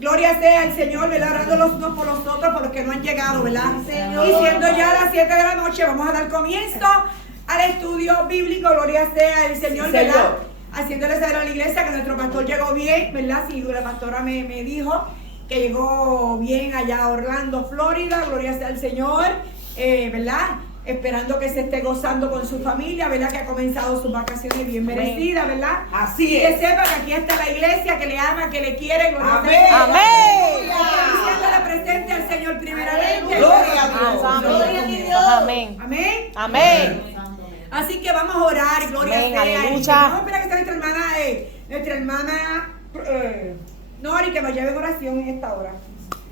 Gloria sea al Señor, ¿verdad? Orando los unos por los otros, por los que no han llegado, ¿verdad? Señor. Y siendo ya las 7 de la noche, vamos a dar comienzo al estudio bíblico. Gloria sea al Señor, ¿verdad? Haciéndole saber a la iglesia que nuestro pastor llegó bien, ¿verdad? Sí, la pastora me dijo que llegó bien allá a Orlando, Florida. Gloria sea al Señor, ¿verdad? Esperando que se esté gozando con su familia, ¿verdad? Que ha comenzado sus vacaciones bien merecidas, ¿verdad? Así y es. que sepa que aquí está la iglesia, que le ama, que le quiere. Gloria Amén. sea al Señor. Amén. Haciéndole presente al Señor primeramente. Gloria a Dios. Gloria a Dios. Amén. Amén. Amén. Así que vamos a orar, gloria Amén, sea. aleluya. Vamos a esperar que esté nuestra hermana Nori, que nos lleve en oración en esta hora.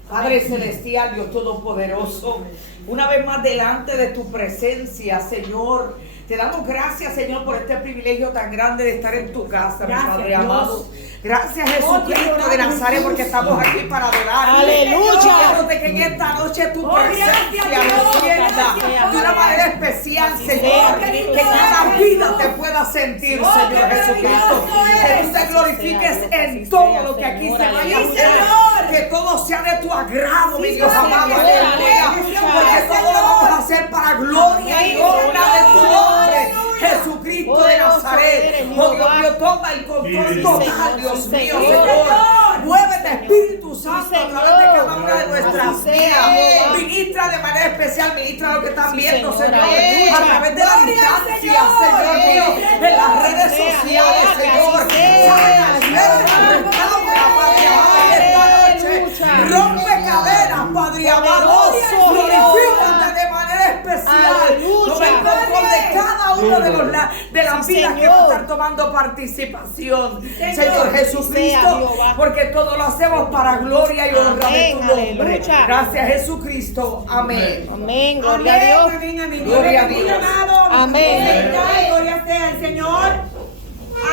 Padre Celestial, Dios Todopoderoso, una vez más delante de tu presencia, Señor. Te damos gracias, Señor, por este privilegio tan grande de estar en tu casa, mi Gracias, Padre Dios. amado. Gracias, Jesucristo de Nazaret, porque estamos aquí para adorar. Aleluya. De que en esta noche tu Gracias, presencia Dios. nos sienta Gracias, de una Dios. manera especial, Señor. sea, Que Dios. cada vida te pueda sentir, Oh, Señor qué Jesucristo. maravilloso Que eres. tú te glorifiques Así en sea, todo lo que aquí Señor. se vaya a Sí, hacer. Señor. Que todo sea de tu agrado, mi Dios Padre, amado. que Aleluya. sea, Porque Señor. todo lo vamos a hacer para gloria y Amén, honra de tu Señor. nombre. Aleluya. Jesucristo de Poderoso Nazaret. eres, Oh Jehová. Dios mío, toma el control Sí, total, Señor, Dios sí, mío, Señor. Señor. Muévete, Espíritu Santo, a Señor. través de cada una de nuestras Así sea, vidas. Jehová. Ministra de manera especial, ministra a los que están Sí, viendo, Señor. Señor. Aleluya. A través de la Gloria al distancia, Señor. Señor mío, en las redes Sea, sociales, Jehová, que Señor. así sea. Sana, libera, restaura, Padre amado, en esta noche. Aleluya. Rompe cadenas, Padre amado. Poderoso, Glorifícate de manera especial. Aleluya. Toma el control de cada uno de las Sí, vidas que Señor. va a estar tomando participación. Señor. Señor Sea, Jesucristo, Jehová. porque todo lo hacemos para gloria y honra de tu Amén, nombre. aleluya. Gracias, Jesucristo. Amén. Amén. Gloria a Dios. Amén, amén. Gloria a Dios. Dios. Amado. Amén. Gloria sea al Señor.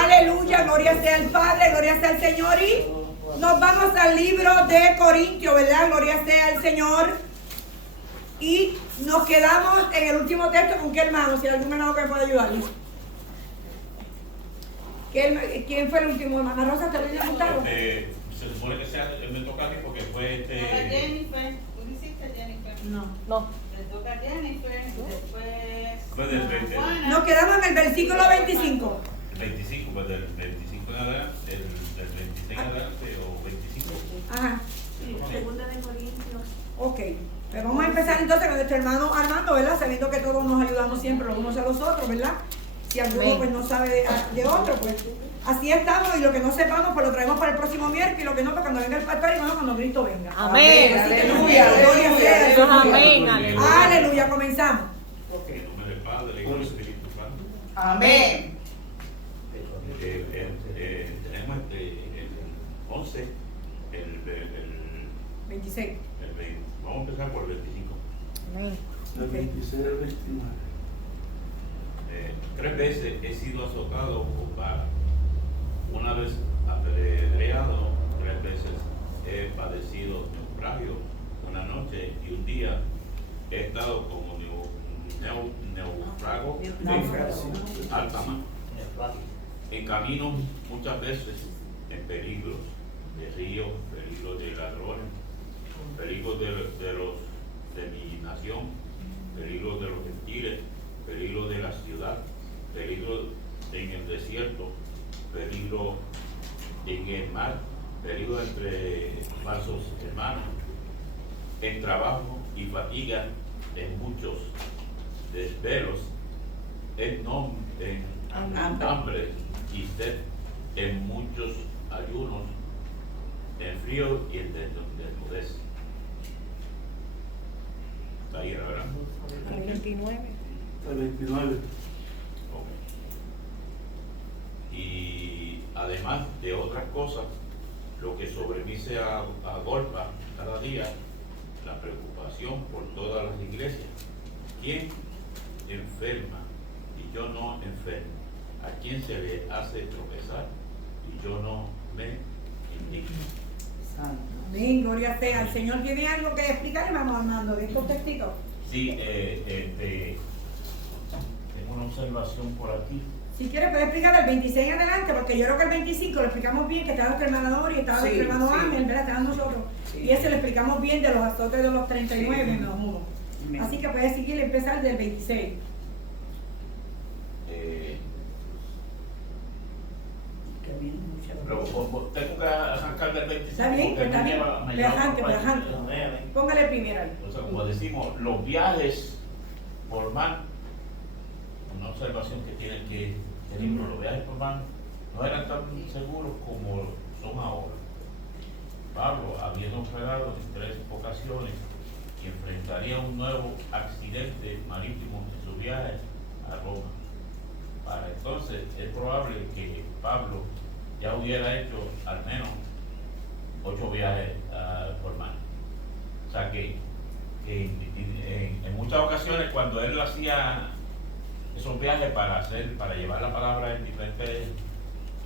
Aleluya. Gloria sea al Padre. Gloria sea al Señor. Y nos vamos al libro de Corintios, ¿verdad? Gloria sea al Señor. Y nos quedamos en el último texto. ¿Con qué hermano? Si hay algún hermano que me pueda ayudar. ¿Quién fue el último? Hermana Rosa, ¿te lo había apuntado? Se supone que sea, me toca a mí porque fue Jennifer, ¿tú hiciste Jennifer? No. No. Le toca a Jennifer, después Fue del 20. Juana. Nos quedamos en el versículo 25. el 25, pues del 25 en adelante, del 26 en adelante o 25. Ajá. Segunda de Corintios. Ok. Pues vamos a empezar entonces con nuestro hermano Armando, ¿verdad? Sabiendo que todos nos ayudamos siempre los unos a los otros, ¿verdad? Si alguno Amén. pues no sabe de otro, pues así estamos, y lo que no sepamos pues lo traemos para el próximo miércoles, y lo que no, pues cuando venga el pastor, y cuando Cristo venga. Amén. Así que Aleluya, gloria sea al Señor. Amén. Aleluya. Aleluya, comenzamos. En el nombre del Padre, del Hijo y del Espíritu Santo. Amén. Tenemos el 11, el 26. 20. Vamos a empezar por el 25. Amén. Del 26 al 29. 3 veces he sido azotado con vara, una vez apedreado, 3 veces he padecido naufragio, una noche y un día he estado como naufrago en alta mar, en camino muchas veces, en peligros de río, peligros de ladrones, peligros de mi nación, peligros de los gentiles, peligro de la ciudad, peligro en el desierto, peligro en el mar, peligro entre falsos hermanos, en trabajo y fatiga, en muchos desvelos, en hambre y sed, en muchos ayunos, en frío y en desnudez. Está ahí, ¿verdad? Al 29. Al 29. Y además de otras cosas, lo que sobre mí se agolpa cada día, la preocupación por todas las iglesias. ¿Quién enferma y yo no enfermo? ¿A quién se le hace tropezar y yo no me indigno? Amén, gloria sea al Señor. ¿Tiene algo que explicar, hermano Armando, de estos textitos? Sí, tengo una observación por aquí. Si quiere puede explicar el 26 en adelante, porque yo creo que el 25 lo explicamos bien, que estaba nuestra hermana Dori, estaba Sí, nuestro hermano sí. Ángel, ¿verdad? Estaban nosotros Y eso lo explicamos bien de los azotes de los 39 menos uno. Amén. Así que puedes seguir y empezar del 26. Que viene mucha Pero tengo que arrancar del 25. ¿Está bien? porque Está me bien. lleva- me Le lleva arranque, un le país. arranque. Póngale primero ahí. O sea, como decimos, los viajes por mar, una observación que tienen que tener, los viajes por mar no eran tan seguros como son ahora. Pablo había naufragado en 3 ocasiones y enfrentaría un nuevo accidente marítimo en su viaje a Roma. Para entonces es probable que Pablo ya hubiera hecho al menos 8 viajes por mar. O sea que en muchas ocasiones cuando él hacía esos viajes para llevar la palabra en diferentes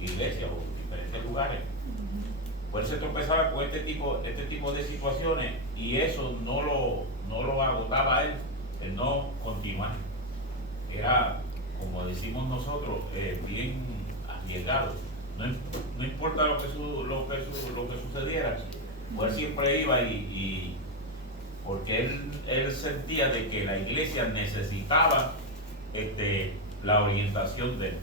iglesias o diferentes lugares, pues se tropezaba con este tipo de situaciones y eso no lo agotaba a él, el no continuar. Era, como decimos nosotros, bien arriesgado. No importa lo que sucediera, pues él siempre iba y porque él sentía de que la iglesia necesitaba la orientación de él.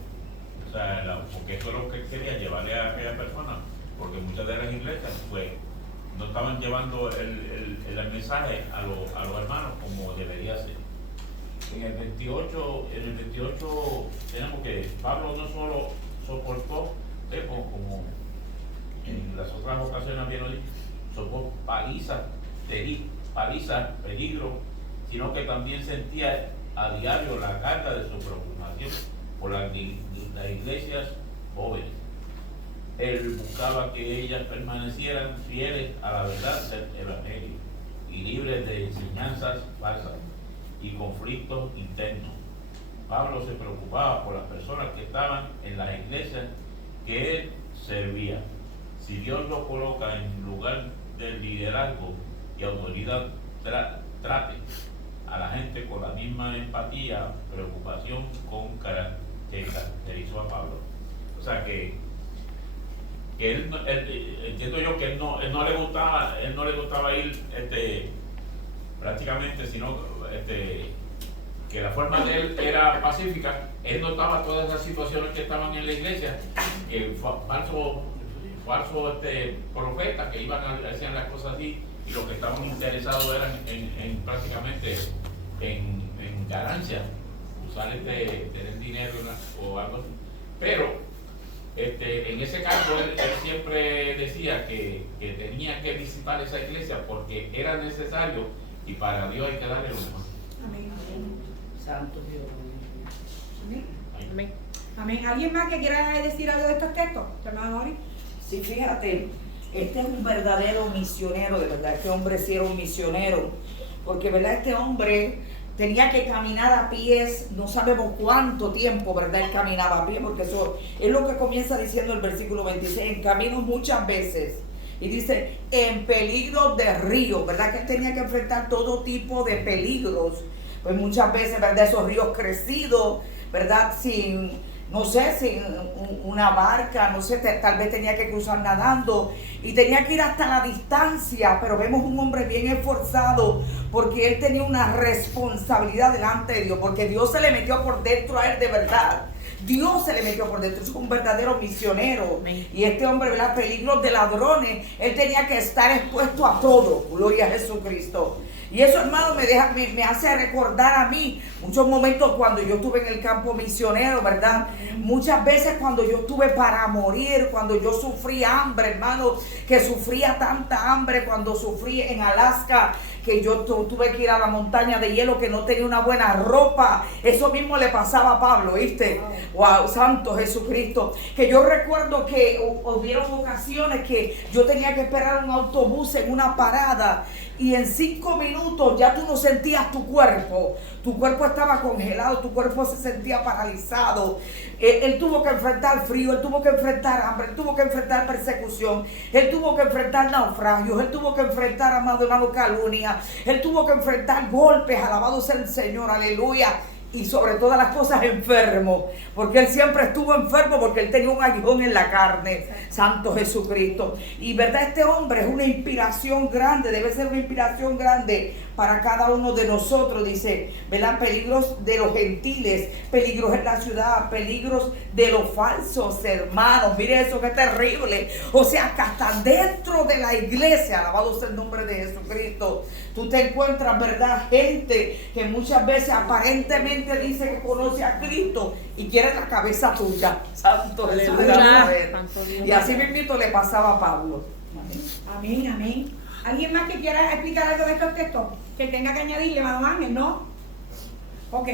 O sea, porque eso es lo que él quería, llevarle a aquella persona, porque muchas de las iglesias pues no estaban llevando el mensaje a los hermanos como debería ser. En el 28 tenemos que Pablo no solo soportó, como en las otras ocasiones habían dicho, soportó palizas, peligro, sino que también sentía a diario la carga de su preocupación por las iglesias jóvenes. Él buscaba que ellas permanecieran fieles a la verdad del evangelio y libres de enseñanzas falsas y conflictos internos. Pablo se preocupaba por las personas que estaban en las iglesias que él servía. Si Dios lo coloca en lugar del liderazgo y autoridad, trate a la gente con la misma empatía, preocupación que caracterizó a Pablo. O sea que él entiendo yo que él no le gustaba ir prácticamente, sino que la forma de él era pacífica. Él notaba todas esas situaciones que estaban en la iglesia, que falsos profetas que hacían las cosas así, y los que estaban interesados eran en prácticamente en ganancia, usar tener dinero o algo así. Pero en ese caso él siempre decía que tenía que visitar esa iglesia porque era necesario y para Dios hay que darle lo mejor. Amén. Santo Dios. Amén. Amén. Amén. ¿Alguien más que quiera decir algo de estos textos? Hermano Ori. Sí, fíjate, este es un verdadero misionero, de verdad, este hombre sí era un misionero, porque verdad este hombre tenía que caminar a pies, no sabemos cuánto tiempo, verdad, él caminaba a pie, porque eso es lo que comienza diciendo el versículo 26, en camino muchas veces, y dice, en peligros de río, verdad que él tenía que enfrentar todo tipo de peligros, pues muchas veces, verdad, esos ríos crecidos, verdad, sin una barca, no sé, tal vez tenía que cruzar nadando y tenía que ir hasta la distancia, pero vemos un hombre bien esforzado porque él tenía una responsabilidad delante de Dios, porque Dios se le metió por dentro a él de verdad. Dios se le metió por dentro, es un verdadero misionero. Y este hombre, ¿verdad? Peligros de ladrones, él tenía que estar expuesto a todo. Gloria a Jesucristo. Y eso, hermano, me hace recordar a mí muchos momentos cuando yo estuve en el campo misionero, ¿verdad? Muchas veces cuando yo estuve para morir, cuando yo sufrí hambre, hermano, que sufría tanta hambre cuando sufrí en Alaska, que yo tuve que ir a la montaña de hielo, que no tenía una buena ropa. Eso mismo le pasaba a Pablo, ¿viste? Wow, santo Jesucristo. Que yo recuerdo que hubieron ocasiones que yo tenía que esperar un autobús en una parada y en 5 minutos ya tú no sentías tu cuerpo estaba congelado, tu cuerpo se sentía paralizado. Él tuvo que enfrentar frío, él tuvo que enfrentar hambre, él tuvo que enfrentar persecución, él tuvo que enfrentar naufragios, él tuvo que enfrentar, amado hermano, calumnia, él tuvo que enfrentar golpes, alabado sea el Señor, aleluya. y sobre todas las cosas enfermo, porque él siempre estuvo enfermo, porque él tenía un aguijón en la carne. Santo Jesucristo. Y verdad, este hombre es una inspiración grande, debe ser una inspiración grande para cada uno de nosotros. Dice, ¿verdad? Peligros de los gentiles, peligros en la ciudad, peligros de los falsos hermanos. Mire eso, que terrible. O sea, que hasta dentro de la iglesia, alabado sea el nombre de Jesucristo, tú te encuentras, ¿verdad? Gente que muchas veces aparentemente dice que conoce a Cristo y quiere la cabeza tuya. Santo Jesús de Nazaret. Y así mismito le pasaba a Pablo. Amén, amén. ¿Alguien más que quiera explicar algo de estos textos? Que tenga que añadirle, hermano Ángel, ¿no? Ok.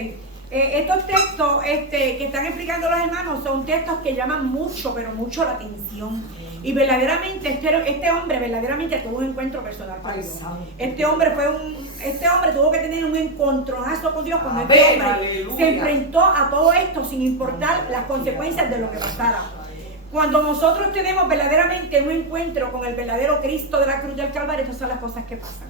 Estos textos que están explicando los hermanos son textos que llaman mucho, pero mucho la atención. Y verdaderamente este hombre verdaderamente tuvo un encuentro personal con Dios. Este hombre tuvo que tener un encontronazo con Dios cuando este hombre se enfrentó a todo esto sin importar las consecuencias de lo que pasara. Cuando nosotros tenemos verdaderamente un encuentro con el verdadero Cristo de la cruz del Calvario, estas son las cosas que pasan.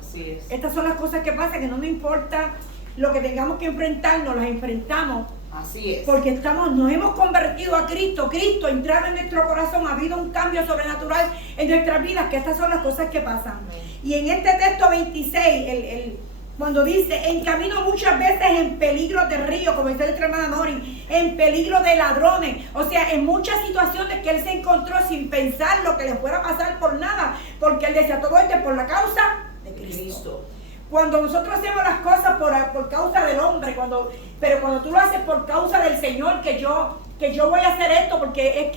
Así es. Estas son las cosas que pasan, que no nos importa lo que tengamos que enfrentarnos, las enfrentamos. Así es. Porque nos hemos convertido a Cristo. Cristo entraba en nuestro corazón. Ha habido un cambio sobrenatural en nuestras vidas, que estas son las cosas que pasan. Y en este texto 26, cuando dice, en camino muchas veces en peligro de río, como dice nuestra hermana Nori, en peligro de ladrones. O sea, en muchas situaciones que él se encontró sin pensar lo que le fuera a pasar por nada. Porque él decía, todo esto es por la causa de Cristo. Cuando nosotros hacemos las cosas por causa del hombre, pero cuando tú lo haces por causa del Señor, que yo voy a hacer esto, porque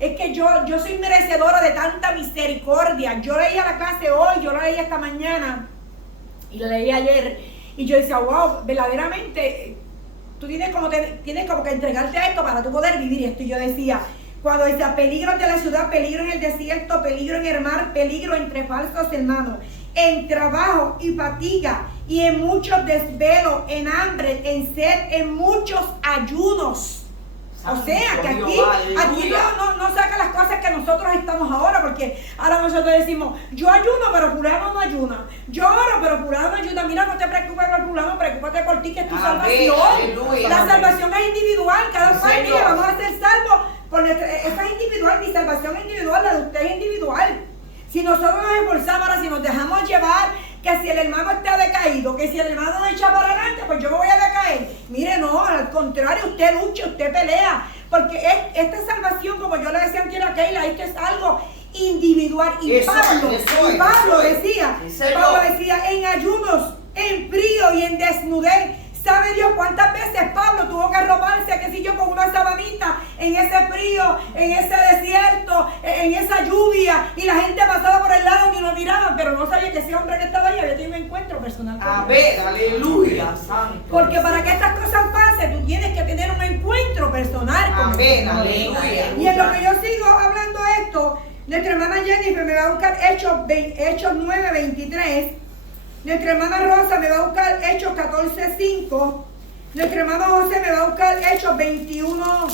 es que yo soy merecedora de tanta misericordia. Yo leía la clase hoy, yo la leí esta mañana y la leí ayer, y yo decía, wow, verdaderamente tú tienes como que entregarte a esto para tú poder vivir esto. Y yo decía, cuando decía peligro de la ciudad, peligro en el desierto, peligro en el mar, peligro entre falsos hermanos, en trabajo y fatiga, y en muchos desvelos, en hambre, en sed, en muchos ayunos. O sea, que aquí no saca las cosas que nosotros estamos ahora, porque ahora nosotros decimos, yo ayuno, pero fulano no ayuna. Yo oro, pero fulano no ayuda. Mira, no te preocupes por fulano, preocúpate por ti, que es tu salvación. Aleluya. La salvación es individual, cada cual, mire, vamos a ser salvos. Esa es individual, mi salvación es individual, la de usted es individual. Si nosotros nos esforzamos, ahora si nos dejamos llevar, que si el hermano está decaído, que si el hermano no echa para adelante, pues yo me voy a decaer. Mire, no, al contrario, usted lucha, usted pelea. Porque esta salvación, como yo le decía antes a Keila, esto es algo individual. Y Pablo decía, en ayunos, en frío y en desnudez. ¿Sabe Dios cuántas veces Pablo tuvo que arroparse, qué sé yo, con una sabanita en ese frío, en ese desierto, en esa lluvia, y la gente pasaba por el lado y lo miraban, pero no sabía que ese hombre que estaba ahí había tenido un encuentro personal con Dios. Aleluya, santo. Porque para que estas cosas pasen, tú tienes que tener un encuentro personal con Dios. Aleluya. Y en lo que yo sigo hablando esto, nuestra hermana Jennifer me va a buscar Hechos 9:23. Nuestra hermana Rosa me va a buscar Hechos 14:5. Nuestro hermano José me va a buscar Hechos 21.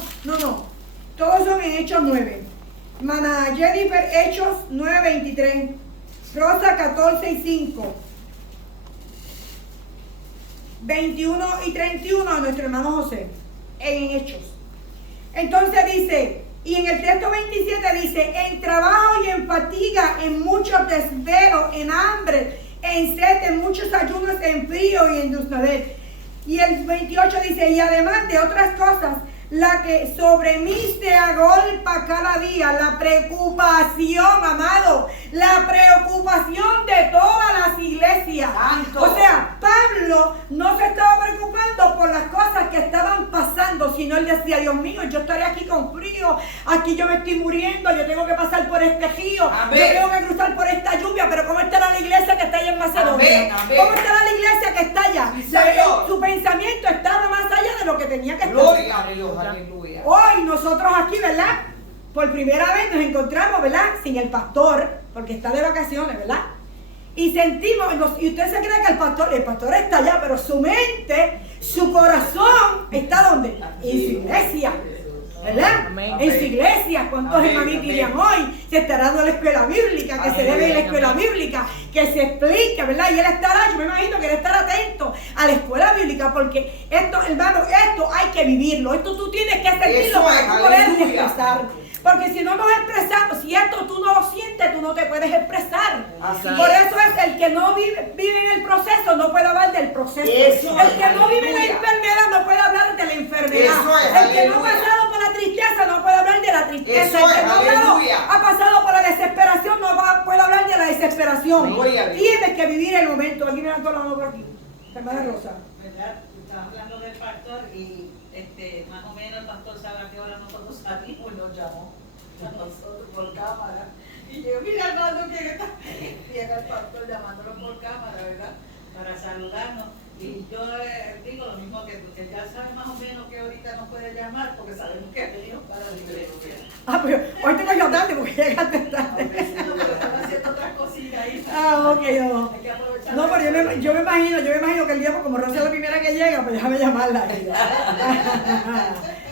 Todos son en Hechos 9. Hermana Jennifer, Hechos 9:23. Rosa 14:5. 21 y 31 a nuestro hermano José en Hechos. Entonces dice, y en el texto 27 dice, en trabajo y en fatiga, en muchos desvelos, en hambre, en sed, en muchos ayunos, en frío y en desnudez. Y el 28 dice, y además de otras cosas, la que sobre mí se agolpa cada día, la preocupación, amado, la preocupación de todas las iglesias. Santo. O sea, Pablo no se estaba preocupando por las cosas que estaban pasando, sino él decía, Dios mío, yo estaré aquí con frío, aquí yo me estoy muriendo, yo tengo que pasar por este río, Amén. yo tengo que cruzar por esta lluvia, pero ¿cómo estará la iglesia que está allá en Macedonia? Amén. ¿Cómo estará la iglesia que está allá? Sí, Señor. Su pensamiento estaba más allá de lo que tenía que estar. Gloria a Dios, aleluya. Hoy nosotros aquí, ¿verdad? Por primera vez nos encontramos, ¿verdad? Sin el pastor, porque está de vacaciones, ¿verdad? Y sentimos, y usted se cree que el pastor está allá, pero su mente, su corazón, ¿está dónde? En su iglesia. ¿verdad? Amén. En su iglesia, ¿cuántos Amén, hermanitos amén. irían hoy? Se estará dando la escuela bíblica, que se debe ir a la escuela bíblica, que se explique, ¿verdad? Y él estará, yo me imagino que él estará atento a la escuela bíblica, porque esto, hermano, esto hay que vivirlo, esto tú tienes que sentirlo Eso para es, tú poder aleluya. expresar. Porque si no nos expresamos, si esto tú no lo sientes, tú no te puedes expresar. Así Por es. eso es el que no vive en el proceso, no puede hablar del proceso. Eso El es, que no vive en la aleluya. enfermedad no puede hablar de la enfermedad. Eso es, El que no ha aleluya. pasado por la tristeza no puede hablar de la tristeza. Eso El que es, no aleluya. ha pasado por la desesperación puede hablar de la desesperación. Gloria a Dios. Tienes que vivir el momento. Aquí me dan toda la mano por aquí. Hermana Rosa. ¿Verdad? Estaba hablando del pastor y más o menos el pastor sabe a qué hora nosotros salimos y nos llamó a nosotros por cámara. Y yo, mira hermano que está. Y era el pastor llamándolo por cámara, ¿verdad? Para saludarnos. Y yo digo lo mismo que tú, que ya sabes más o menos que ahorita nos puede llamar porque sabemos que ha venido para la iglesia. Ah, pero hoy tengo yo tarde porque llegaste tarde. No, pero están haciendo otras cositas ahí. Ah, ok, no. Hay que aprovechar. No, pero yo me imagino que el día, pues, como Rosa es la primera que llega, pues déjame llamarla a ella.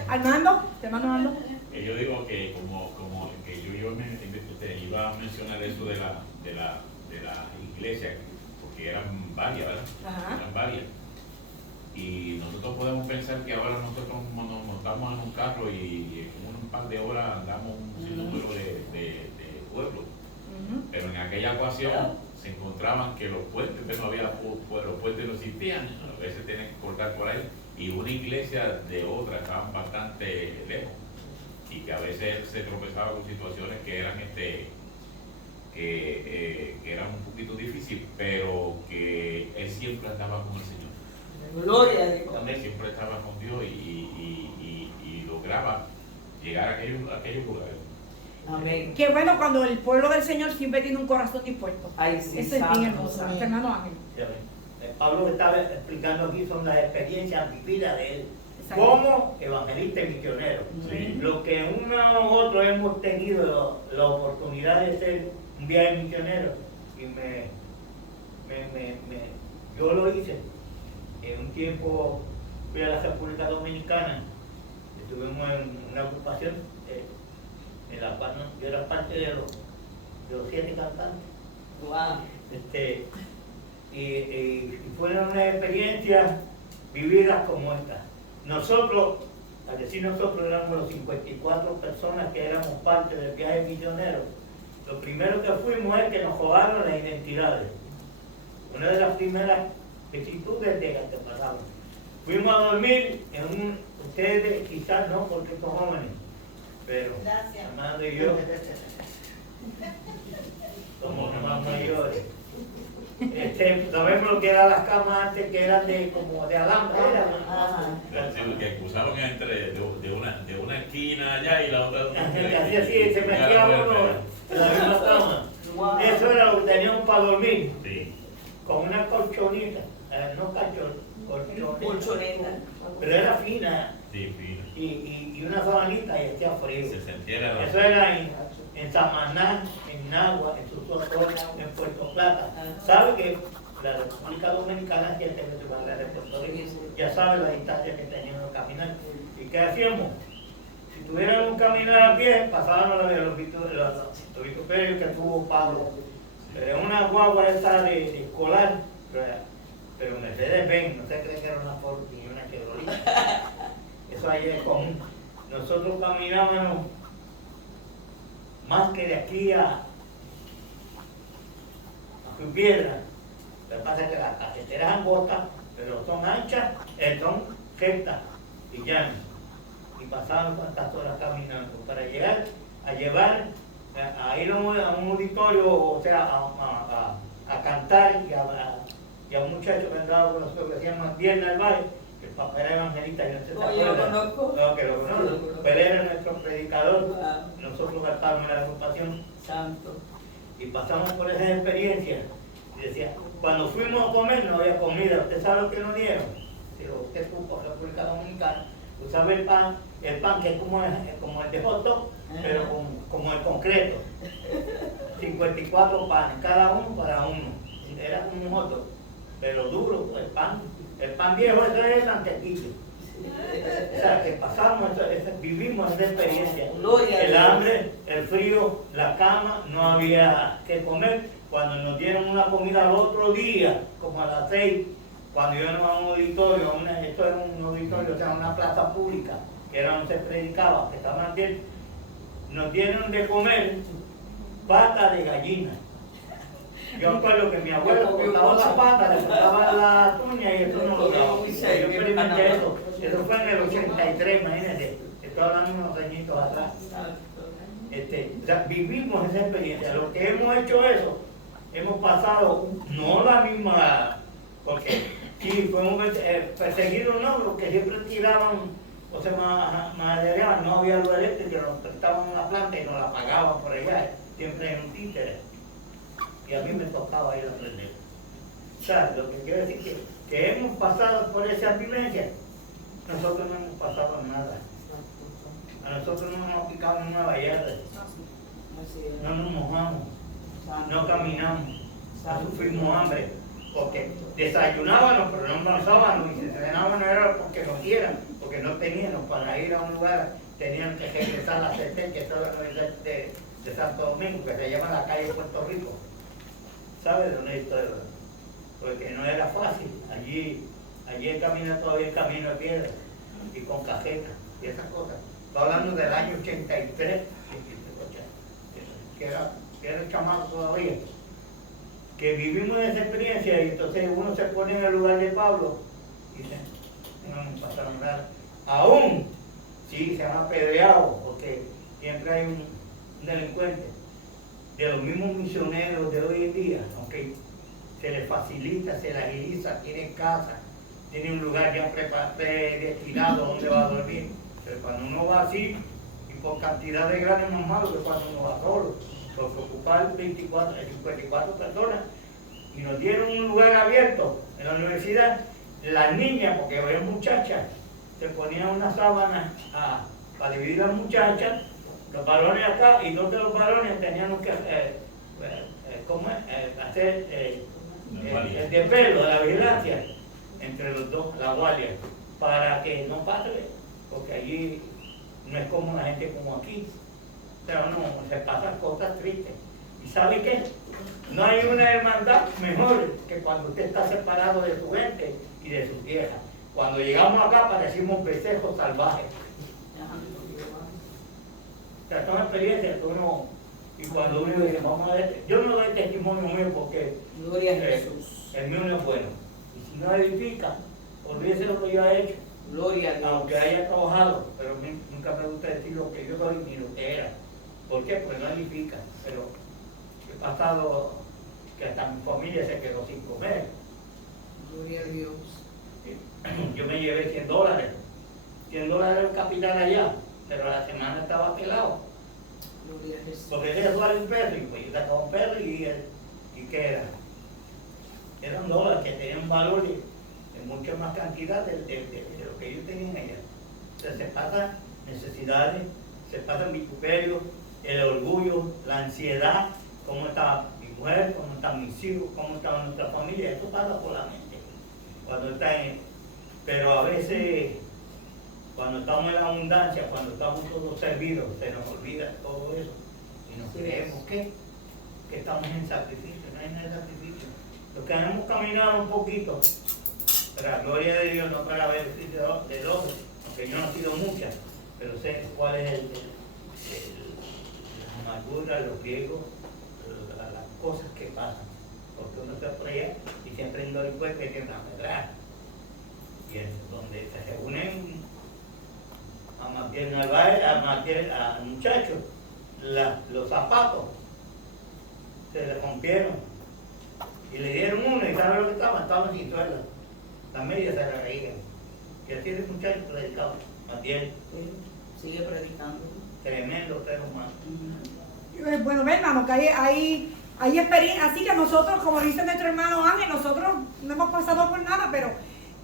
Armando, Armando. Yo digo que como que yo te iba a mencionar eso de la iglesia, porque eran varias, ¿verdad? Ajá. Eran varias. Y nosotros podemos pensar que ahora nosotros nos montamos en un carro y en un par de horas andamos un sinnúmero de pueblos. Pero en aquella ocasión se encontraban que los puentes, pero no había, los puentes no existían, a veces tienen que cortar por ahí, y una iglesia de otra estaban bastante lejos, y que a veces se tropezaba con situaciones que eran que eran un poquito difíciles, pero que él siempre andaba con el Señor. Gloria a Dios. También siempre estaba con Dios y lograba llegar a aquellos lugares. Amén. Qué bueno cuando el pueblo del Señor siempre tiene un corazón dispuesto. Ay, sí, Eso es santo, bien hermoso. santo. Hermano Ángel. Pablo que estaba explicando aquí son las experiencias vividas de él Exacto. como evangelista y misionero. Sí. Lo que uno u otro hemos tenido la oportunidad de ser un viaje misionero y yo lo hice. En un tiempo fui a la República Dominicana, estuvimos en una ocupación en la cual yo era parte de los 7 cantantes. Wow. Y fueron unas experiencias vividas como esta. Nosotros, al decir nosotros, éramos los 54 personas que éramos parte del viaje misionero. Lo primero que fuimos es que nos robaron las identidades. Una de las primeras vicisitudes de las que pasamos. Fuimos a dormir en ustedes quizás no porque son jóvenes, pero Gracias. Armando y yo somos más mayores. Sabemos lo que eran las camas antes, que eran como de alambre. Que cruzaban de una esquina allá y la otra de una esquina. Así, se metía uno en la misma cama. Wow. Eso era lo que teníamos para dormir, Sí. con una colchonita, no colchoneta, Colchoneta. pero era fina Sí, fino. y una sabanita y hacía frío. Se sentía la Eso era en Samaná, en Nagua, en Susotón, en Puerto Plata. ¿Sabe que la República Dominicana es 7 veces más grande que Puerto Rico? Ya sabe la distancia que teníamos que caminar. ¿Y qué hacíamos? Si tuviéramos que caminar a pie, pasábamos los vituperios que tuvo Pablo. Pero una guagua esa de escolar, pero Mercedes-Benz, no se cree que era una Ford ni una Chevrolet. Eso ahí es común. Nosotros caminábamos más que de aquí a Piedra. Lo que pasa es que las carreteras angostas, pero son anchas, son rectas y llanas. Y pasaban cuantas horas caminando para llegar a llevar, a ir a un auditorio, o sea, a cantar y a un muchacho que andaba con nosotros que se llama Viernes del Valle, que el papá era evangelista y no se Oye, lo conozco. No, que lo conozco. Pero era nuestro predicador. Wow. Nosotros cantábamos en la agrupación Santo. y pasamos por esas experiencias. Y decía, cuando fuimos a comer no había comida. ¿Usted sabe lo que nos dieron? Digo, usted fue por República Dominicana. ¿Usted sabe el pan que es como el de hot dog, pero como el concreto? 54 panes, cada uno para uno. Era como un hot dog, pero duro, el pan viejo, ese es el mantequillo. O sea, que pasamos, vivimos esa experiencia. Gloria a El Dios. hambre, el frío, la cama, no había que comer. Cuando nos dieron una comida al otro día, como a las 6, cuando íbamos a un auditorio, esto era un auditorio, o sea, una plaza pública, que era donde se predicaba, que estaban aquí, nos dieron de comer pata de gallina. Yo recuerdo que mi abuelo cortaba la pata, le cortaba la tuña y eso no lo daba. Yo experimenté eso. Eso fue en el 83, imagínense. Estoy hablando de unos añitos atrás. O sea, vivimos esa experiencia. Los que hemos hecho eso, hemos pasado, no la misma, porque sí, fuimos perseguidos, no, los que siempre tiraban, o sea, maderaban, no había luz eléctrica, nos prestaban una planta y nos la pagaban por allá, siempre en un títere. Y a mí me tocaba ir a aprender. O sea, lo que quiero decir que hemos pasado por esa vivencia, nosotros no hemos pasado nada. A nosotros no nos hemos picado en una vallada, no nos mojamos, no caminamos, no sufrimos hambre, porque desayunábamos pero no almorzábamos y si cenábamos no era porque no quieran, porque no teníamos para ir a un lugar, tenían que regresar a la CT, que es la Universidad de Santo Domingo, que se llama la calle Puerto Rico. ¿Sabe dónde estoy? Porque no era fácil, allí el camino todavía es camino de piedra y con cajeta y esas cosas. Estoy hablando del año 83, que era chamaco todavía, que vivimos esa experiencia y entonces uno se pone en el lugar de Pablo y dice, no nos pasaron nada. Aún, sí, se han apedreado, porque siempre hay un delincuente. De los mismos misioneros de hoy en día, aunque se les facilita, se les agiliza, tienen casa, tienen un lugar ya predestinado donde va a dormir. Pero cuando uno va así, y por cantidad de granos más malo que cuando uno va solo, porque ocupar 54 personas, y nos dieron un lugar abierto en la universidad, las niñas, porque había muchachas, se ponían una sábana para dividir a las muchachas, los varones acá, y dos de los varones tenían que hacer el desvelo de la vigilancia entre los dos, la guardia, para que no pase, porque allí no es como la gente como aquí, pero no, se pasan cosas tristes. ¿Y sabe qué? No hay una hermandad mejor que cuando usted está separado de su gente y de su tierra. Cuando llegamos acá parecimos becejos salvajes. O sea, son experiencias que uno, y cuando uno dice, vamos a ver, yo no doy testimonio mío porque Gloria a Jesús. el mío no es bueno. Y si no edifica, olvídese lo que yo he hecho, Gloria a Dios. aunque haya trabajado, pero nunca me gusta decir lo que yo soy ni lo que era. ¿Por qué? Porque no edifica. Pero he pasado que hasta mi familia se quedó sin comer. Gloria a Dios. Yo me llevé $100. $100 el capital allá, pero la semana estaba pelado. Gloria a Jesús. Porque ese vale un peso, y pues yo sacaba un peso y ¿qué era? Eran dólares que tenían valor de mucha más cantidad de lo que ellos tenían allá. Entonces se pasan necesidades, se pasan vituperios, el orgullo, la ansiedad, cómo está mi mujer, cómo están mis hijos, cómo está nuestra familia, eso pasa por la mente. Cuando está pero a veces, cuando estamos en la abundancia, cuando estamos todos servidos, se nos olvida todo eso y nos creemos que estamos en sacrificio, no hay nada de sacrificio. Los que hemos caminado un poquito, para la gloria de Dios, no para ver de dos, aunque yo no he sido muchas, pero sé cuál es la amargura, los riesgos, las cosas que pasan, porque uno se fría y siempre hay un delincuente que tiene una metralla. Y es donde se reúnen a Matiel, al muchacho, los zapatos se le rompieron y le dieron uno y ¿sabe lo que estaban sin suela, las medias se le reían. Y así el muchacho predicaba, Matiel, Sigue predicando. tremendo ser humano. Bueno, ve, hermano, que hay experiencia, así que nosotros, como dice nuestro hermano Ángel, nosotros no hemos pasado por nada, pero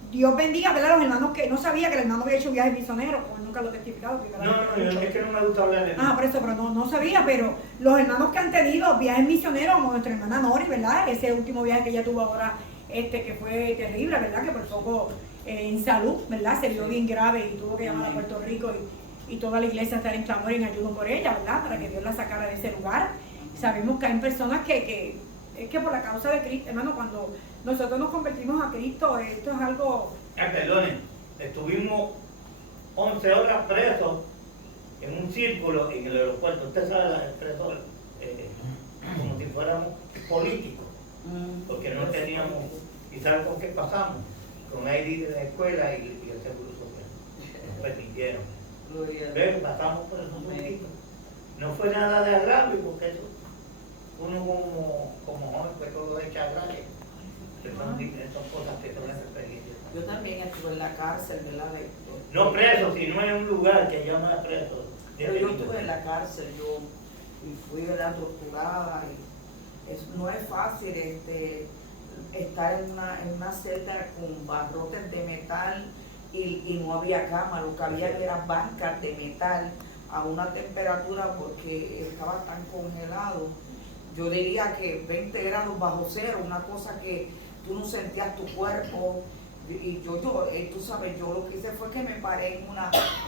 Dios bendiga, ¿verdad? Los hermanos que no sabía que el hermano había hecho viajes misioneros, pues nunca lo he testificado. No, es que no me gusta hablar de eso. Por eso, pero no sabía, pero los hermanos que han tenido viajes misioneros, como nuestra hermana Nori, ¿verdad? Ese último viaje que ella tuvo ahora que fue terrible, ¿verdad? Que por poco en salud, ¿verdad? Se vio bien grave y tuvo que llamar a Puerto Rico y toda la iglesia estar en clamor y en ayuno por ella, ¿verdad? Para que Dios la sacara de ese lugar. Sabemos que hay personas que es que por la causa de Cristo, hermano, cuando nosotros nos convertimos a Cristo, esto es algo... Perdonen, estuvimos 11 horas presos en un círculo en el aeropuerto. Usted sabe, las presos, como si fuéramos políticos, porque no teníamos, y ¿sabe con qué pasamos? Con ID de la escuela y el seguro social. Nos permitieron. Pero pasamos por esos políticos. No fue nada de agravio, porque eso, uno como joven fue todo de chagray. Son cosas que son experiencias. Yo también estuve en la cárcel, ¿verdad? No preso, sino en un lugar que llama preso. Pero yo estuve en la cárcel, y fui, ¿verdad?, torturada. No es fácil estar en una celda con barrotes de metal y no había cama, lo que había eran bancas de metal a una temperatura porque estaba tan congelado. Yo diría que 20 grados bajo cero, una cosa que tú no sentías tu cuerpo. Y tú sabes, yo lo que hice fue que me paré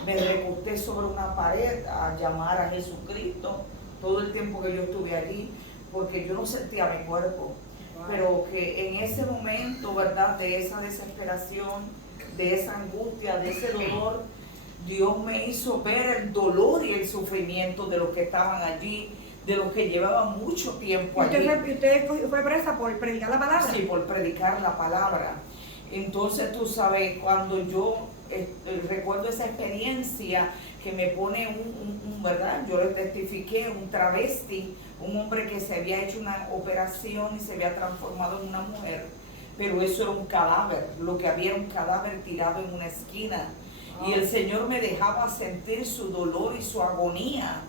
me recosté sobre una pared a llamar a Jesucristo todo el tiempo que yo estuve allí, porque yo no sentía mi cuerpo. Pero que en ese momento, ¿verdad?, de esa desesperación, de esa angustia, de ese dolor, Dios me hizo ver el dolor y el sufrimiento de los que estaban allí, de los que llevaban mucho tiempo allí. ¿Usted fue presa por predicar la palabra? Sí, por predicar la palabra. Entonces, tú sabes, cuando yo recuerdo esa experiencia que me pone ¿verdad? Yo le testifiqué, un travesti, un hombre que se había hecho una operación y se había transformado en una mujer, pero eso era un cadáver, lo que había era un cadáver tirado en una esquina. Y el Señor me dejaba sentir su dolor y su agonía.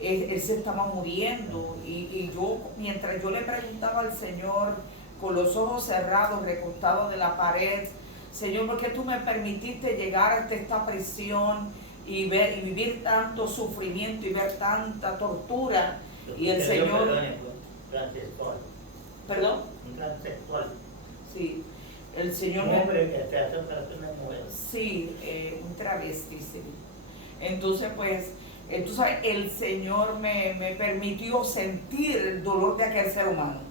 Él se estaba muriendo y yo, mientras yo le preguntaba al Señor, con los ojos cerrados, recostado de la pared, Señor, ¿por qué tú me permitiste llegar hasta esta prisión y vivir tanto sufrimiento y ver tanta tortura? Y el Señor... Transexual. ¿Perdón? Un transexual. Sí. El Señor Un hombre que se hace operaciones de mujer. Sí, un travesti, sí. Entonces, pues, tú sabes, el Señor me permitió sentir el dolor de aquel ser humano.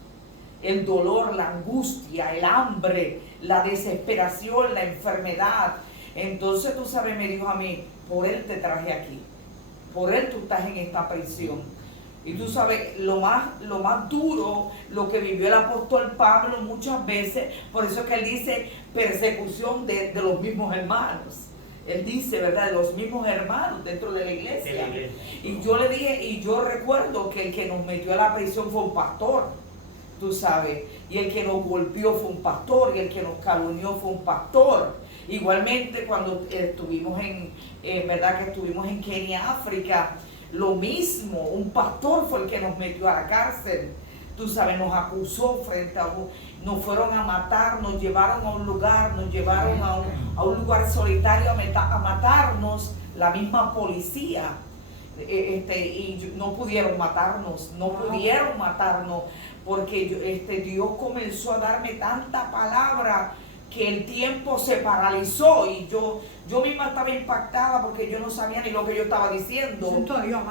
El dolor, la angustia, el hambre, la desesperación, la enfermedad. Entonces, tú sabes, me dijo a mí, por Él te traje aquí. Por Él tú estás en esta prisión. Y tú sabes, lo más duro, lo que vivió el apóstol Pablo muchas veces, por eso es que él dice persecución de los mismos hermanos. Él dice, ¿verdad?, de los mismos hermanos dentro de la iglesia. Y yo le dije, y yo recuerdo que el que nos metió a la prisión fue un pastor, tú sabes, y el que nos golpeó fue un pastor, y el que nos calumnió fue un pastor. Igualmente cuando estuvimos ¿verdad?, que estuvimos en Kenia, África, lo mismo, un pastor fue el que nos metió a la cárcel, tú sabes, nos acusó nos fueron a matar, nos llevaron a un lugar, nos llevaron a un lugar solitario a matarnos, la misma policía, y no pudieron matarnos, porque Dios comenzó a darme tanta palabra que el tiempo se paralizó y yo misma estaba impactada porque yo no sabía ni lo que yo estaba diciendo.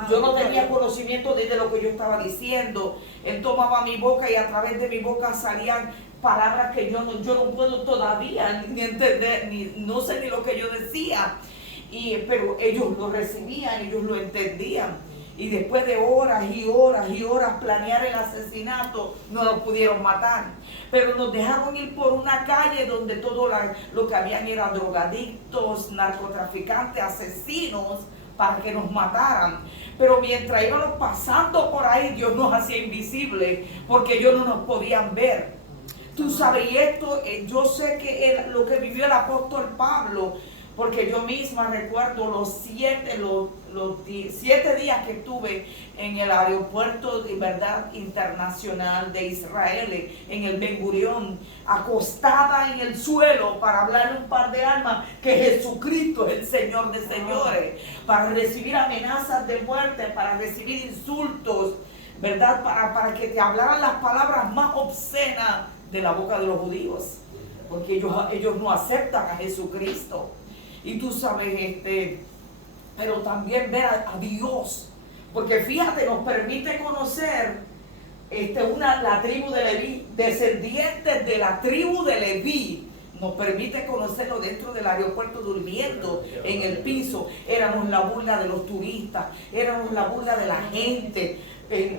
Yo no tenía conocimiento de lo que yo estaba diciendo. Él tomaba mi boca y a través de mi boca salían palabras que yo no puedo todavía ni entender, no sé ni lo que yo decía. Pero ellos lo recibían, ellos lo entendían. Y después de horas y horas y horas planear el asesinato, no lo pudieron matar. Pero nos dejaron ir por una calle donde todo lo que habían eran drogadictos, narcotraficantes, asesinos, para que nos mataran. Pero mientras íbamos pasando por ahí, Dios nos hacía invisibles, porque ellos no nos podían ver. Tú sabes, y esto, yo sé que lo que vivió el apóstol Pablo, porque yo misma recuerdo los 7 días que estuve en el aeropuerto de verdad internacional de Israel, en el Ben Gurión, acostada en el suelo para hablarle un par de almas que Jesucristo es el Señor de señores, para recibir amenazas de muerte, para recibir insultos. ¿verdad? Para que te hablaran las palabras más obscenas de la boca de los judíos, porque ellos no aceptan a Jesucristo. Y tú sabes, pero también ver a Dios, porque fíjate, nos permite conocer la tribu de Leví, descendientes de la tribu de Leví. Nos permite conocerlo dentro del aeropuerto durmiendo en el piso. Éramos la burla de los turistas, éramos la burla de la gente,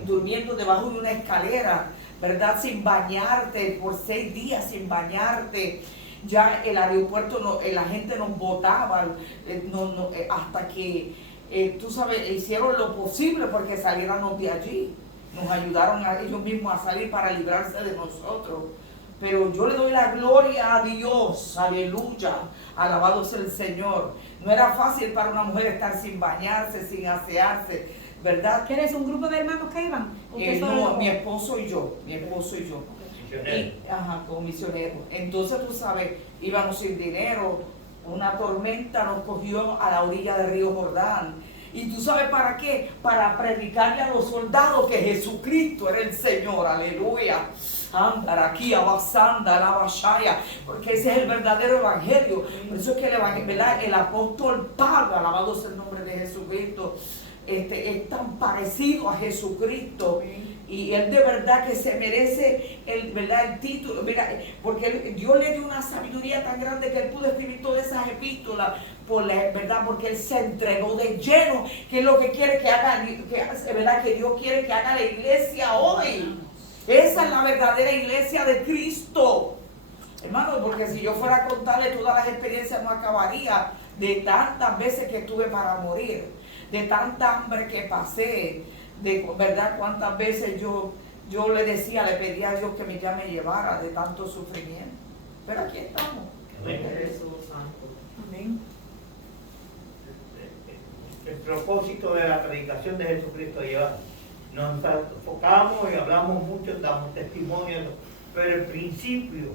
durmiendo debajo de una escalera, ¿verdad? Sin bañarte, por 6 días sin bañarte. Ya el aeropuerto, la gente nos botaba, hasta que, tú sabes, hicieron lo posible porque saliéramos de allí. Nos ayudaron a ellos mismos a salir para librarse de nosotros. Pero yo le doy la gloria a Dios, aleluya, alabado sea el Señor. No era fácil para una mujer estar sin bañarse, sin asearse, ¿verdad? ¿Qué eres? ¿Un grupo de hermanos que iban? No, mi esposo y yo. Misionero. Como misioneros. Entonces, tú sabes, íbamos sin dinero, una tormenta nos cogió a la orilla del río Jordán. ¿Y tú sabes para qué? Para predicarle a los soldados que Jesucristo era el Señor, aleluya. Aquí, abasanda, la bashaya, porque ese es el verdadero evangelio. Por eso es que el apóstol Pablo, alabado sea el nombre de Jesucristo, es tan parecido a Jesucristo. Y él de verdad que se merece el título, mira, porque Dios le dio una sabiduría tan grande que él pudo escribir todas esas epístolas, ¿verdad? Porque él se entregó de lleno, que es lo que quiere que haga, ¿verdad? Que Dios quiere que haga la iglesia hoy. Esa es la verdadera iglesia de Cristo. Hermano, porque si yo fuera a contarle todas las experiencias no acabaría, de tantas veces que estuve para morir, de tanta hambre que pasé, de verdad cuántas veces yo le decía, le pedía a Dios que ya me llevara de tanto sufrimiento. Pero aquí estamos. Amén. El propósito de la predicación de Jesucristo lleva. Nos enfocamos y hablamos mucho, damos testimonio, pero el principio,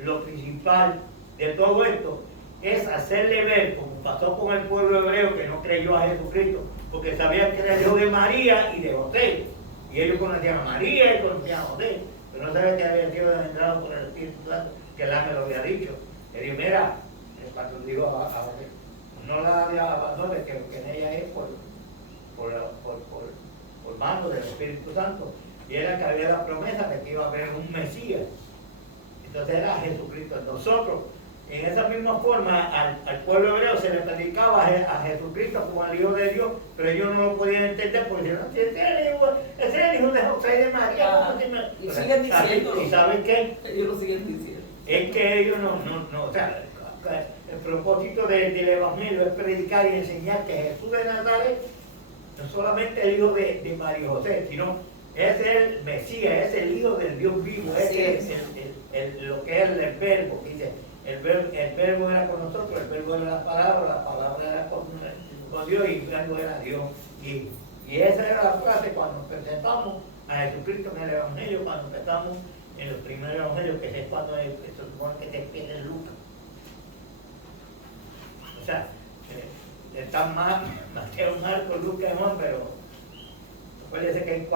lo principal de todo esto es hacerle ver, como pasó con el pueblo hebreo que no creyó a Jesucristo, porque sabían que era el hijo de María y de José, y ellos conocían a María y conocían a José, pero no sabían que había sido engendrado por el Espíritu Santo, que el ángel lo había dicho. Le dijo, mira, el pastor dijo a José, no la abandones, que en ella es por mando del Espíritu Santo, y era que había la promesa de que iba a haber un Mesías. Entonces era Jesucristo. Nosotros, en esa misma forma, al pueblo hebreo se le predicaba a Jesucristo como el Hijo de Dios, pero ellos no lo podían entender porque decían, ese es el hijo de José y de María. Y siguen diciéndolo. ¿Y saben qué? Ellos lo siguen diciendo. Es que ellos no, o sea, el propósito del Evangelio es predicar y enseñar que Jesús de Nazaret no solamente el hijo de María José, sino es el Mesías, es el hijo del Dios vivo, es lo que es el verbo. Dice, el verbo era con nosotros, el verbo era la palabra era con Dios y el verbo era Dios. Y esa era la frase cuando presentamos a Jesucristo en el Evangelio, cuando empezamos en los primeros evangelios, que es cuando se supone que se empieza en Lucas. O sea, están más Mateo, Marcos, Lucas y Juan, pero acuérdense que hay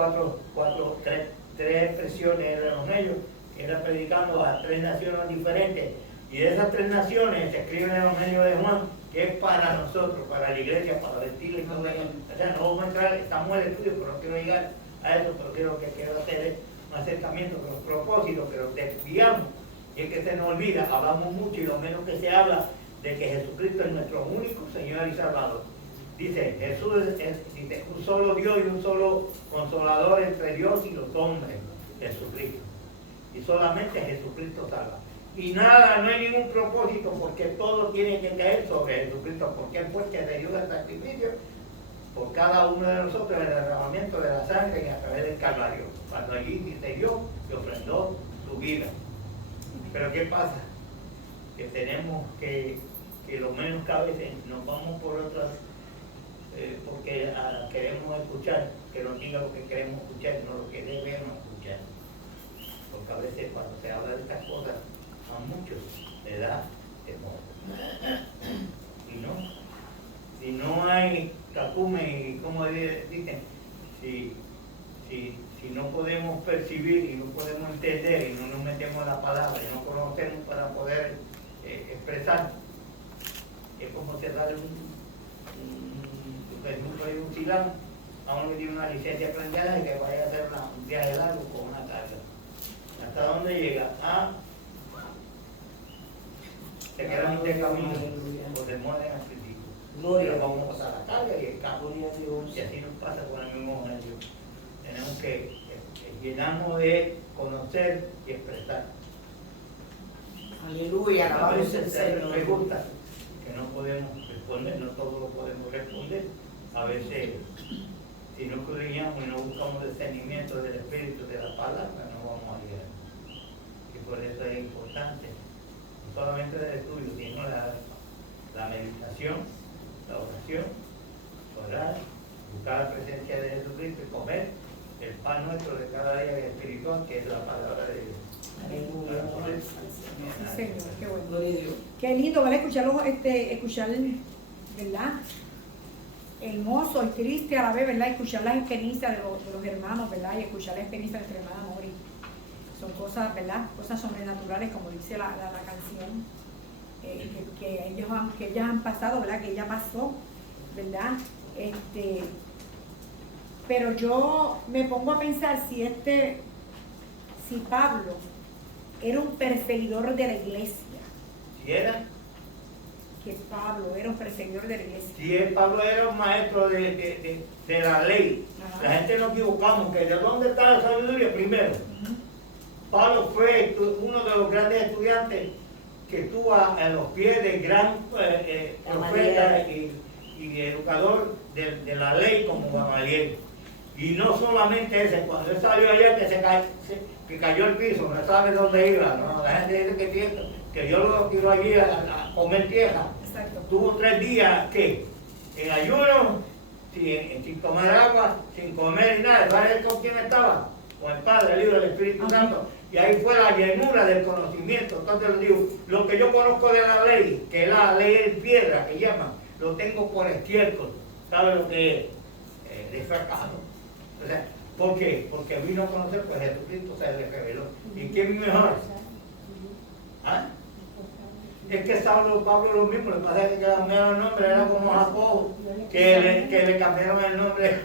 tres expresiones en el Evangelio, que era predicando a 3 naciones diferentes, y de esas 3 naciones se escribe en el Evangelio de Juan, que es para nosotros, para la iglesia, para vestirle y todo eso. O sea, no vamos a entrar, estamos en el estudio, pero no quiero llegar a eso, pero lo que quiero hacer es un acercamiento con los propósitos, que los desviamos, y es que se nos olvida, hablamos mucho y lo menos que se habla de que Jesucristo es nuestro único Señor y Salvador. Dice, Jesús es un solo Dios y un solo consolador entre Dios y los hombres, Jesucristo. Y solamente Jesucristo salva. Y nada, no hay ningún propósito, porque todo tiene que caer sobre Jesucristo, porque Él fue el que le dio el sacrificio por cada uno de nosotros, el derramamiento de la sangre y a través del Calvario. Cuando allí se dio y ofrendó su vida. Pero ¿qué pasa? Que tenemos que lo menos que a veces nos vamos por otras, porque queremos escuchar, que nos diga lo que queremos escuchar, no lo que debemos escuchar. Porque a veces cuando se habla de estas cosas, a muchos le da temor. Y no hay cacume, y como dicen, si si no podemos percibir y no podemos entender y no nos metemos en la palabra y no conocemos para poder expresar, es como cerrar un silán a uno que tiene una licencia prendida y que vaya a hacer un viaje largo con una carga. ¿Hasta dónde llega? Se queda un camino o se mueren al principio. Pero vamos a pasar la carga y el campo. Y así nos pasa con el mismo evangelio. Tenemos que llenarnos de conocer y expresar. Aleluya, A alabamos veces el hay Señor. preguntas que no podemos responder, no todo lo podemos responder. A veces, si no escudriñamos y no buscamos discernimiento del Espíritu de la palabra, no vamos a llegar. Y por eso es importante, no solamente del estudio, sino la meditación, la oración, orar, buscar la presencia de Jesucristo y comer el pan nuestro de cada día espiritual, que es la palabra de Dios. Aleluya, alabamos Sí, Señor, qué bueno. Gloria a Dios. Qué lindo, ¿vale? Escuchar, ¿verdad? Hermoso y triste a la vez, ¿verdad? Escuchar las experiencias de los hermanos, ¿verdad? Y escuchar la experiencia de nuestra hermana Mori. Son cosas, ¿verdad? Cosas sobrenaturales, como dice la canción, que ellas han pasado, ¿verdad? Que ella pasó, ¿verdad? Pero yo me pongo a pensar si Pablo era un perseguidor de la iglesia. Si era, Que Pablo era un perseguidor de la iglesia. si Pablo era un maestro de la ley, Ajá. la gente nos equivocamos, que de dónde está la sabiduría primero. Pablo fue uno de los grandes estudiantes que estuvo a los pies del gran profeta y educador de la ley como Gamaliel. Y no solamente ese, cuando él salió allá que cayó al piso, no sabe dónde iba, ¿no? La gente dice que Dios lo tiró allí a comer tierra. Exacto. Tuvo 3 días que en ayuno, sin tomar agua, sin comer ni nada. ¿Sabes con quién estaba? Con el Padre, el Hijo y el Espíritu Santo. Y ahí fue la llenura del conocimiento. Entonces les digo, lo que yo conozco de la ley, que es la ley en piedra que llaman, lo tengo por estiércol. ¿Sabe lo que es? Desfracado. O sea, ¿por qué? Porque vino a conocer, pues Jesucristo se le reveló. ¿Y quién mejor? ¿Ah? Es que Pablo lo mismo, le pasa que cambiaron el nombre, era como Jacobo, que le cambiaron el nombre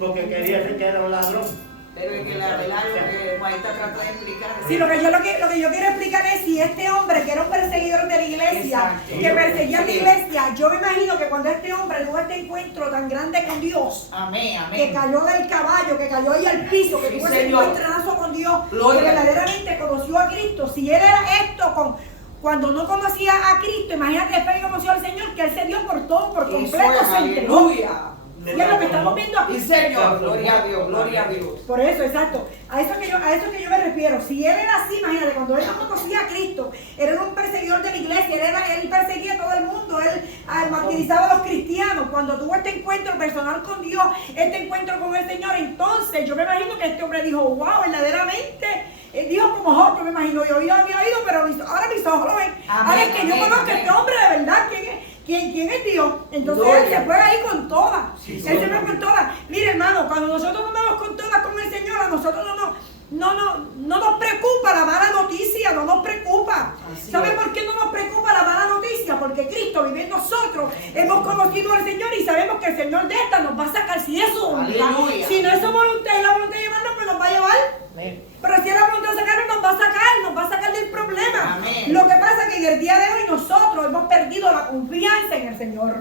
porque quería decir que era un ladrón. Pero es que la verdad lo que Juanita trata de explicar. Sí, lo que yo quiero explicar es si este hombre, que era un perseguidor de la iglesia, Exacto. que perseguía a la iglesia, yo me imagino que cuando este hombre tuvo este encuentro tan grande con Dios, Amén, que amén. cayó del caballo, que cayó ahí al piso, que Sí, tuvo ese Señor. encuentrazo con Dios, Gloria. que verdaderamente conoció a Cristo, si él era esto cuando no conocía a Cristo, imagínate después que conoció al Señor, que él se dio por todo, por completo, Eso es, se entregó. aleluya. Y es lo que estamos viendo aquí. Y Señor, gloria a Dios, gloria a Dios. Por eso, exacto. A eso que yo me refiero. Si él era así, imagínate, cuando él no conocía a Cristo, era un perseguidor de la iglesia, él perseguía a todo el mundo, él martirizaba a los cristianos. Cuando tuvo este encuentro personal con Dios, este encuentro con el Señor, entonces yo me imagino que este hombre dijo, wow, verdaderamente. Él dijo como Job, yo me imagino, yo había oído, pero ahora mis ojos lo ven. Ahora es que yo Amén, conozco a amén. este hombre de verdad, ¿quién es Dios? Entonces Gloria. él se fue ahí con todas. Sí, Él sí. se fue con todas. Mire, hermano, cuando nosotros nos vamos con todas con el Señor, a nosotros no nos preocupa la mala noticia, no nos preocupa. Así ¿Sabe es. por qué no nos preocupa la mala noticia? Porque Cristo vive en nosotros. Hemos conocido al Señor y sabemos que el Señor de esta nos va a sacar si es su voluntad. Aleluya. Si no es su voluntad y la voluntad de llevarnos, pues nos va a llevar. Pero si es la voluntad de sacarnos, nos va a sacar del problema. Amén. Lo que pasa es que en el día de hoy nosotros hemos perdido la confianza en el Señor.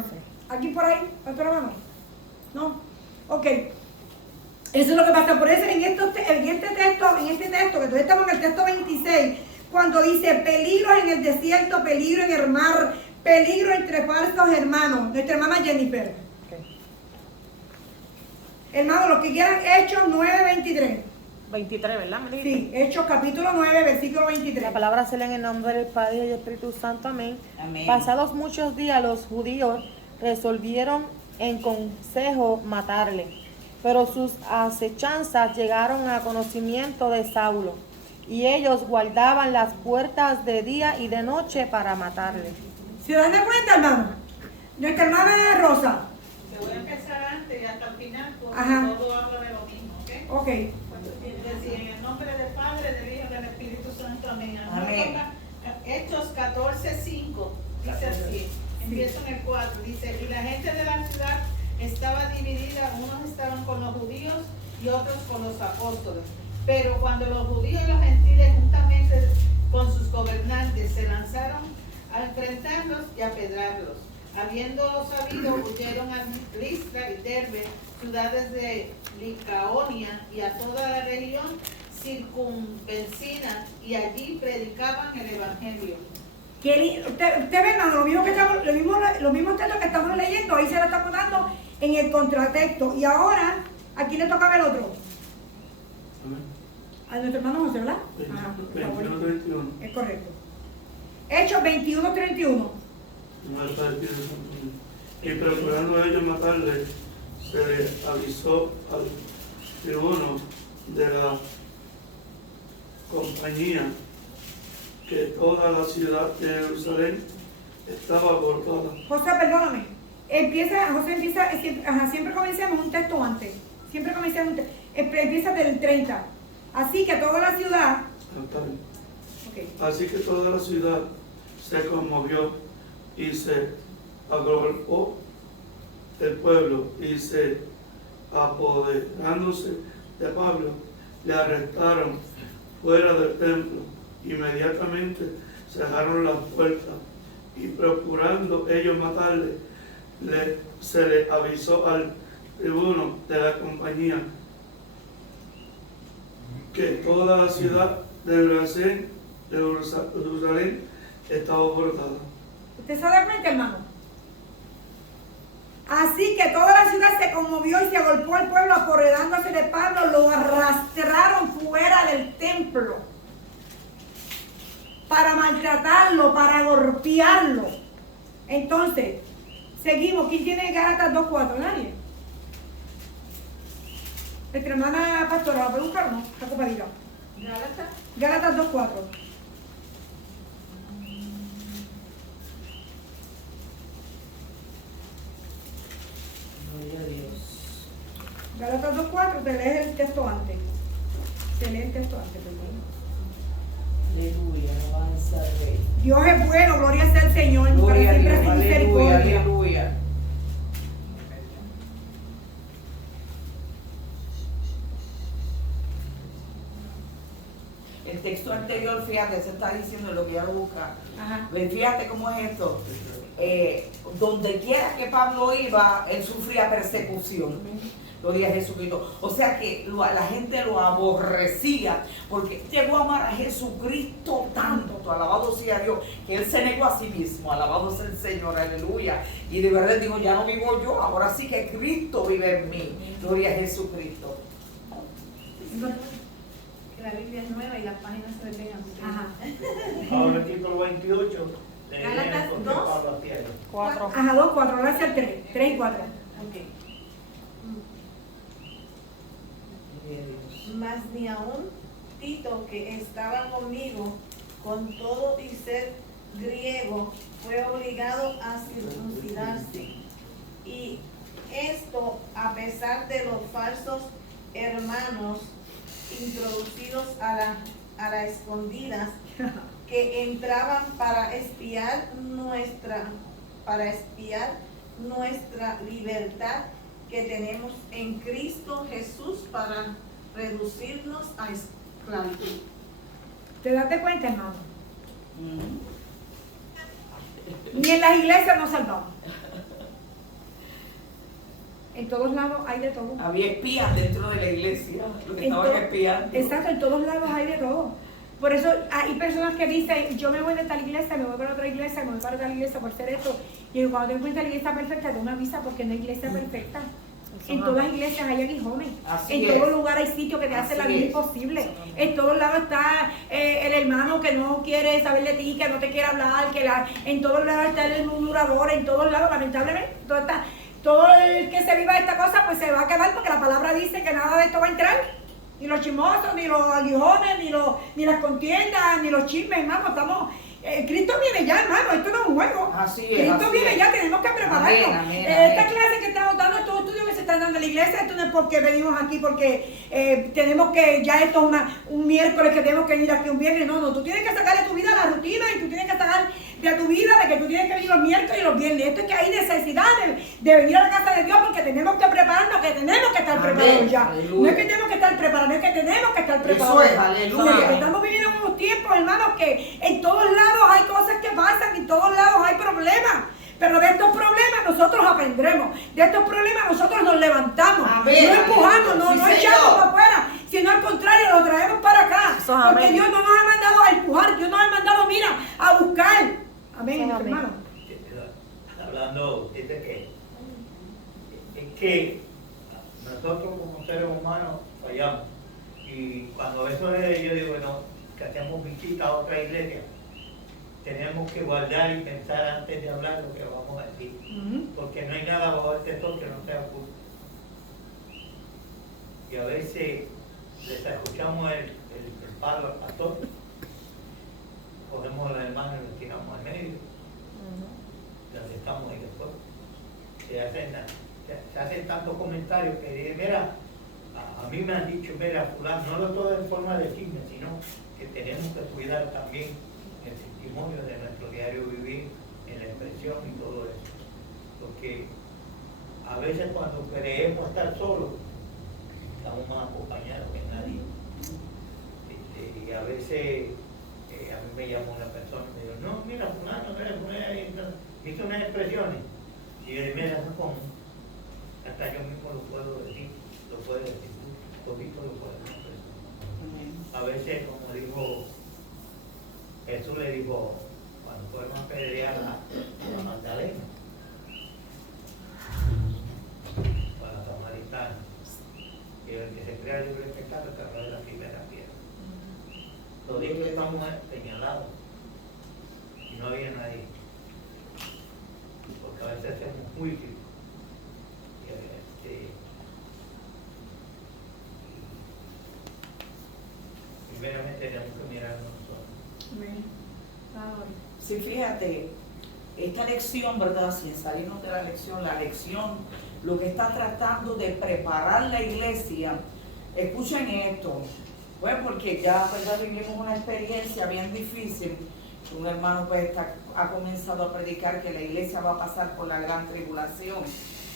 Aquí por ahí, ¿otro hermano? ¿No? Ok. Eso es lo que pasa. Por eso en este texto, que todavía estamos en el texto 26, cuando dice peligro en el desierto, peligro en el mar, peligro entre falsos hermanos. Nuestra hermana Jennifer. Hermanos, los que quieran, Hechos 9:23. 23, ¿verdad? me dijiste? Sí, Hechos capítulo 9, versículo 23. La palabra se lee en el nombre del Padre y del Espíritu Santo. Amén. Amén. Pasados muchos días, los judíos resolvieron en consejo matarle, pero sus acechanzas llegaron a conocimiento de Saulo, y ellos guardaban las puertas de día y de noche para matarle. ¿Se dan de cuenta, hermano? Nuestra hermana Rosa. Te voy a empezar antes y hasta el final porque Ajá. todo habla de lo mismo, ¿ok? Ok. Decía, en el nombre del Padre, del Hijo y del Espíritu Santo, amén. Amén. Hechos 14:5, dice así, empiezo en el 4, dice, y la gente de la ciudad estaba dividida, unos estaban con los judíos y otros con los apóstoles. Pero cuando los judíos y los gentiles, juntamente con sus gobernantes, se lanzaron a enfrentarlos y a pedrarlos. Habiéndolo sabido, huyeron a Listra y Derbe, ciudades de Licaonia y a toda la región circunvecina, y allí predicaban el evangelio. Usted ve, hermano, los mismos textos que estamos leyendo, ahí se lo está poniendo en el contratexto. Y ahora, ¿a quién le toca ver el otro? Amén. A nuestro hermano José, ¿verdad? Ajá, por favor. 21-31. Es correcto. Hechos 21:31. Y procurando ellos matarle, se le avisó al tribuno de la compañía que toda la ciudad de Jerusalén estaba alborotada. José, perdóname. José empieza, siempre comencemos un texto antes. Siempre comencemos un texto. Empieza del 30. Así que toda la ciudad. Está bien. Okay. Así que toda la ciudad se conmovió y se agolpó el pueblo, y se apoderándose de Pablo, le arrestaron fuera del templo. Inmediatamente cerraron las puertas, y procurando ellos matarle, se le avisó al tribuno de la compañía que toda la ciudad de Jerusalén estaba alborotada. ¿Usted se da cuenta, hermano? Así que toda la ciudad se conmovió y se agolpó al pueblo, apoderándose de Pablo, lo arrastraron fuera del templo para maltratarlo, para golpearlo. Entonces, seguimos. ¿Quién tiene Gálatas 2:4? ¿Nadie? Nuestra hermana pastora, ¿la puede buscar o no? Está ocupadita. Gálatas 2:4. Gloria a Dios. Gálatas 2:4, te lees el texto antes. Te lee el texto antes, perdón. Aleluya, alabanza al Rey. Dios es bueno, gloria sea el Señor. Gloria a para Dios, siempre su aleluya, misericordia. aleluya. El texto anterior, fíjate, se está diciendo lo que ya lo busca. Ajá. Fíjate cómo es esto. Donde quiera que Pablo iba, él sufría persecución. Gloria a Jesucristo. O sea que la gente lo aborrecía porque llegó a amar a Jesucristo tanto, alabado sea Dios, que él se negó a sí mismo, alabado sea el Señor, aleluya. Y de verdad dijo, ya no vivo yo, ahora sí que Cristo vive en mí. Gloria a Jesucristo. Que la Biblia es nueva y las páginas se detengan. Ajá. Ahora el título 28. Gálatas 2. 4. Ajá, 2:4, ahora es el 3. 3 y 4. Mas ni aun Tito, que estaba conmigo, con todo y ser griego, fue obligado a circuncidarse. Y esto a pesar de los falsos hermanos introducidos a la escondidas, que entraban para espiar nuestra libertad que tenemos en Cristo Jesús, para reducirnos a esclavitud. ¿Te das cuenta, hermano? Ni en las iglesias nos salvamos. En todos lados hay de todo. Había espías dentro de la iglesia, los que estaban espiando. Exacto, en todos lados hay de todo. Por eso hay personas que dicen, yo me voy de tal iglesia, me voy para otra iglesia, me voy para otra iglesia por ser esto. Y cuando te encuentras la iglesia perfecta, te da una visa porque no hay iglesia perfecta. En todas las iglesias hay aguijones. Así En es. todo lugar hay sitios que te hacen la Así vida es. imposible. En todos lados está el hermano que no quiere saber de ti, que no te quiere hablar, en todos lados está el murmurador, en todos lados, lamentablemente, todo el que se viva esta cosa, pues se va a quedar, porque la palabra dice que nada de esto va a entrar. Ni los chismosos, ni los aguijones, ni las contiendas, ni los chismes, hermano. Cristo viene ya, hermano, esto no es un juego. Así es. Cristo así viene es. ya, tenemos que prepararnos. Amén, amén, Esta amén. clase que estamos dando, estos estudios que se están dando en la iglesia, esto no es porque venimos aquí, porque tenemos que, ya esto es un miércoles que tenemos que venir aquí un viernes, no, tú tienes que sacar de tu vida la rutina y tú tienes que sacar de tu vida de que tú tienes que venir los miércoles y los viernes. Esto es que hay necesidad de venir a la casa de Dios porque tenemos que prepararnos, que tenemos que estar preparados ya. Aleluya. No es que tenemos que estar preparados, es que tenemos que estar preparados. Eso es, aleluya. Porque estamos viviendo en unos tiempos, hermanos, que en todos lados hay cosas que pasan, en todos lados hay problemas. Pero de estos problemas nosotros aprendremos. De estos problemas nosotros nos levantamos. Amén. No empujamos, no Sí, echamos Señor. para afuera, sino al contrario, lo traemos para acá. Eso es Porque amén. Dios no nos ha mandado a empujar, Dios nos ha mandado, mira, a buscar. Amén, Eso es amén. hermano. Hablando, dice que es que nosotros como seres humanos fallamos. Y cuando eso es, yo digo, bueno, que hacemos visita a otra iglesia, tenemos que guardar y pensar antes de hablar lo que vamos a decir. Porque no hay nada bajo este sol que no sea oculto. Y a veces les escuchamos el palo al pastor, cogemos a la hermana y lo tiramos al medio, la dejamos ahí después. Se hacen tantos comentarios que dicen, mira, a mí me han dicho, mira, fulano, no lo todo en forma de chisme, sino que tenemos que cuidar también el testimonio de nuestro diario vivir, en la expresión y todo eso. Porque a veces cuando creemos estar solos, estamos más acompañados que nadie. Y a veces a mí me llamó una persona y me dijo, no, mira, fulano, hizo unas expresiones. Y yo le dije, mira, ¿cómo? Hasta yo mismo lo puedo decir, lo puedes decir tú, todito lo puedes decir. A veces, como dijo, Jesús le dijo, cuando fueron a apedrear a Magdalena, a la samaritana, y el que se crea libre de pecado, que habla de la primera piedra. Los 10 que estamos señalados, y no había nadie. Porque a veces hacemos juicio. Primeramente tenemos que mirar nosotros. Sí, fíjate, esta lección, ¿verdad? Sin salirnos de la lección, lo que está tratando de preparar la iglesia, escuchen esto, pues porque ya, ¿verdad? Vivimos una experiencia bien difícil. Un hermano pues ha comenzado a predicar que la iglesia va a pasar por la gran tribulación.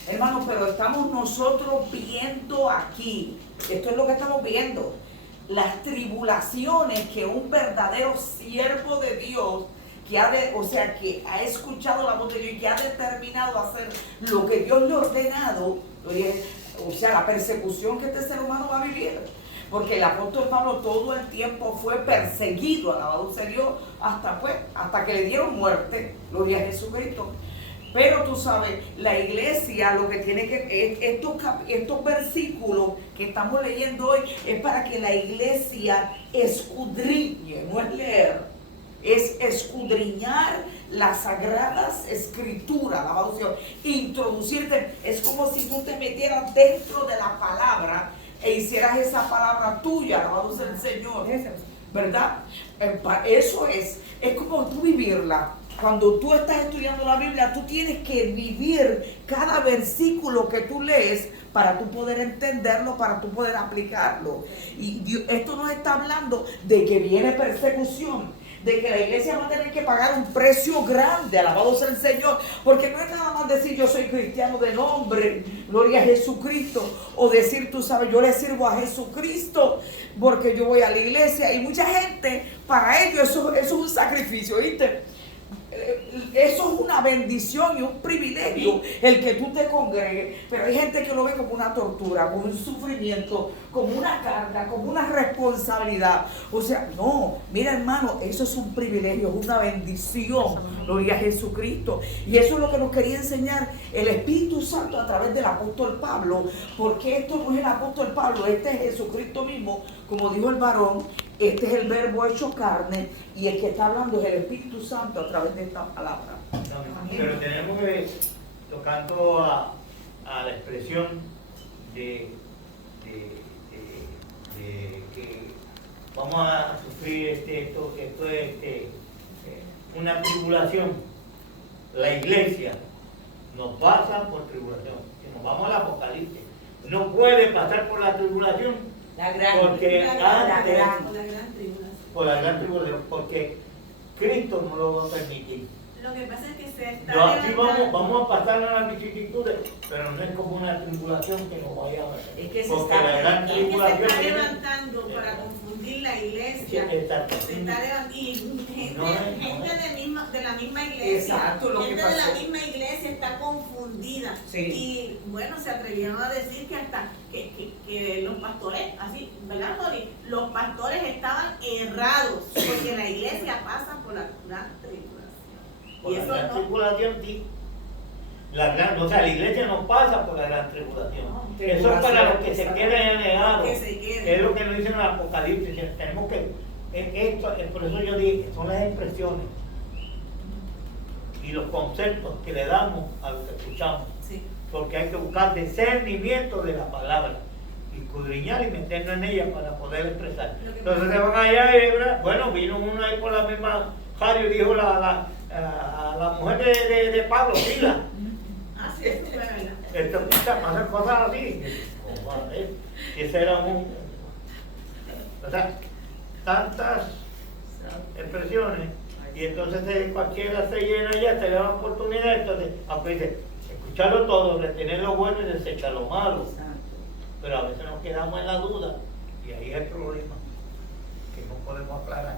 Hermanos, pero estamos nosotros viendo aquí, esto es lo que estamos viendo, las tribulaciones que un verdadero siervo de Dios, que ha escuchado la voz de Dios y que ha determinado hacer lo que Dios le ha ordenado, o sea, la persecución que este ser humano va a vivir. Porque el apóstol Pablo todo el tiempo fue perseguido, alabado sea Dios, hasta que le dieron muerte, gloria a Jesucristo. Pero tú sabes, la iglesia lo que tiene que, estos versículos que estamos leyendo hoy, es para que la iglesia escudriñe, no es leer, es escudriñar las sagradas escrituras, alabado sea Dios, introducirte, es como si tú te metieras dentro de la palabra e hicieras esa palabra tuya, alabado sea el Señor, ¿verdad? Eso es como tú vivirla. Cuando tú estás estudiando la Biblia, tú tienes que vivir cada versículo que tú lees para tú poder entenderlo, para tú poder aplicarlo. Y Dios, esto nos está hablando de que viene persecución, de que la iglesia va a tener que pagar un precio grande, alabado sea el Señor, porque no es nada más decir yo soy cristiano de nombre, gloria a Jesucristo, o decir, tú sabes, yo le sirvo a Jesucristo porque yo voy a la iglesia, y mucha gente, para ellos eso es un sacrificio, ¿viste? Eso es una bendición y un privilegio el que tú te congregues, pero hay gente que lo ve como una tortura, como un sufrimiento, como una carga, como una responsabilidad. O sea, no, mira hermano, eso es un privilegio, es una bendición, gloria a Jesucristo. Y eso es lo que nos quería enseñar el Espíritu Santo a través del apóstol Pablo, porque esto no es el apóstol Pablo, este es Jesucristo mismo, como dijo el varón. Este es el verbo hecho carne, y el que está hablando es el Espíritu Santo a través de esta palabra. Pero tenemos que, tocando a la expresión de que vamos a sufrir esto es una tribulación. La iglesia no pasa por tribulación. Si nos vamos al Apocalipsis, no puede pasar por la tribulación La gran, porque la antes, gran. Por la gran tribulación. por la gran tribulación, porque Cristo no lo va a permitir. Lo que pasa es que se está No, aquí levantando. vamos a pasar a las vicisitudes, pero no es como una tribulación que nos vaya a pasar. Es que se Porque está- la gran Es que se tribulación está viene- levantando para confundir la iglesia. Sí, exacto. Se está levantando y gente, No es- gente de la misma iglesia. Exacto, lo que gente de la pasó. misma iglesia está confundida. Sí. Y bueno, se atrevieron a decir que hasta que los pastores, así, ¿verdad, Tori? Los pastores estaban errados porque la iglesia pasa por la gran tribulación. Por Y la eso gran no. tribulación, sí. O sea, la iglesia no pasa por la gran tribulación. No, Eso es para los que se tribulación, queden anegados. Que se queden. Es lo que nos dice en el Apocalipsis. Tenemos que. Por eso yo dije, son las expresiones y los conceptos que le damos a lo que escuchamos. Sí. Porque hay que buscar discernimiento de la palabra, y escudriñar y meternos en ella para poder expresar. Lo que Entonces pasa- se van allá y bueno, vino uno ahí por la misma radio y dijo a la mujer de Pablo, Sila, Ah, sí, eso fue verdad. esto hacer cosas así. Y ese era o sea, tantas expresiones, y entonces cualquiera se llena ya, te da la oportunidad, entonces, aunque dice, escucharlo todo, retener lo bueno y desechar lo malo, pero a veces nos quedamos en la duda, y ahí es el problema, que no podemos aclarar,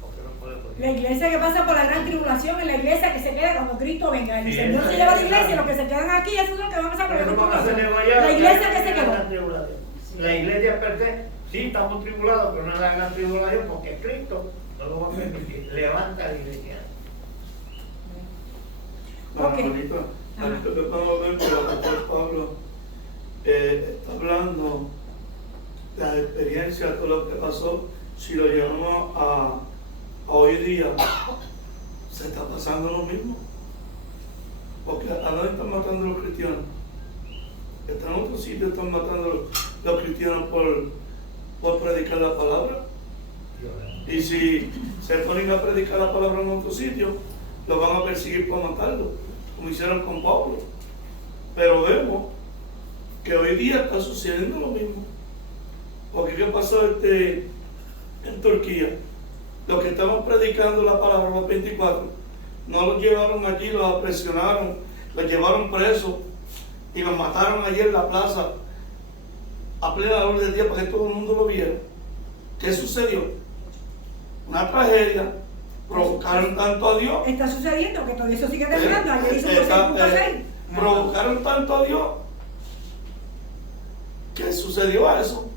porque no podemos. La iglesia que pasa por la gran tribulación es la iglesia que se queda cuando Cristo venga. El Sí, Señor esa- se lleva a la esa- iglesia y los que se quedan aquí, esos son los que van a pasar por la gran Pero cuando se le tribulación. vaya La iglesia que se la gran quedó. tribulación. La iglesia per se, sí estamos tribulados, pero no es la gran tribulación, porque Cristo no lo va a permitir. Levanta la iglesia. Ok. Ahorita que podemos ver que el apóstol Pablo está hablando de la experiencia, todo lo que pasó. Si lo llevamos a hoy día, se está pasando lo mismo. Porque ¿a dónde están matando los cristianos? Están en otro sitio, están matando los cristianos por predicar la palabra. Y si se ponen a predicar la palabra en otro sitio, los van a perseguir por matarlo, como hicieron con Pablo. Pero vemos que hoy día está sucediendo lo mismo. Porque ¿qué pasó en Turquía? Los que estaban predicando la palabra, los 24, no los llevaron allí, los presionaron, los llevaron presos y los mataron allí en la plaza a plena luz del día para que todo el mundo lo viera. ¿Qué sucedió? Una tragedia. Provocaron tanto a Dios. Está sucediendo que todo eso sigue terminando. Ayer hizo un Está- 6.6. provocaron tanto a Dios que sucedió a eso.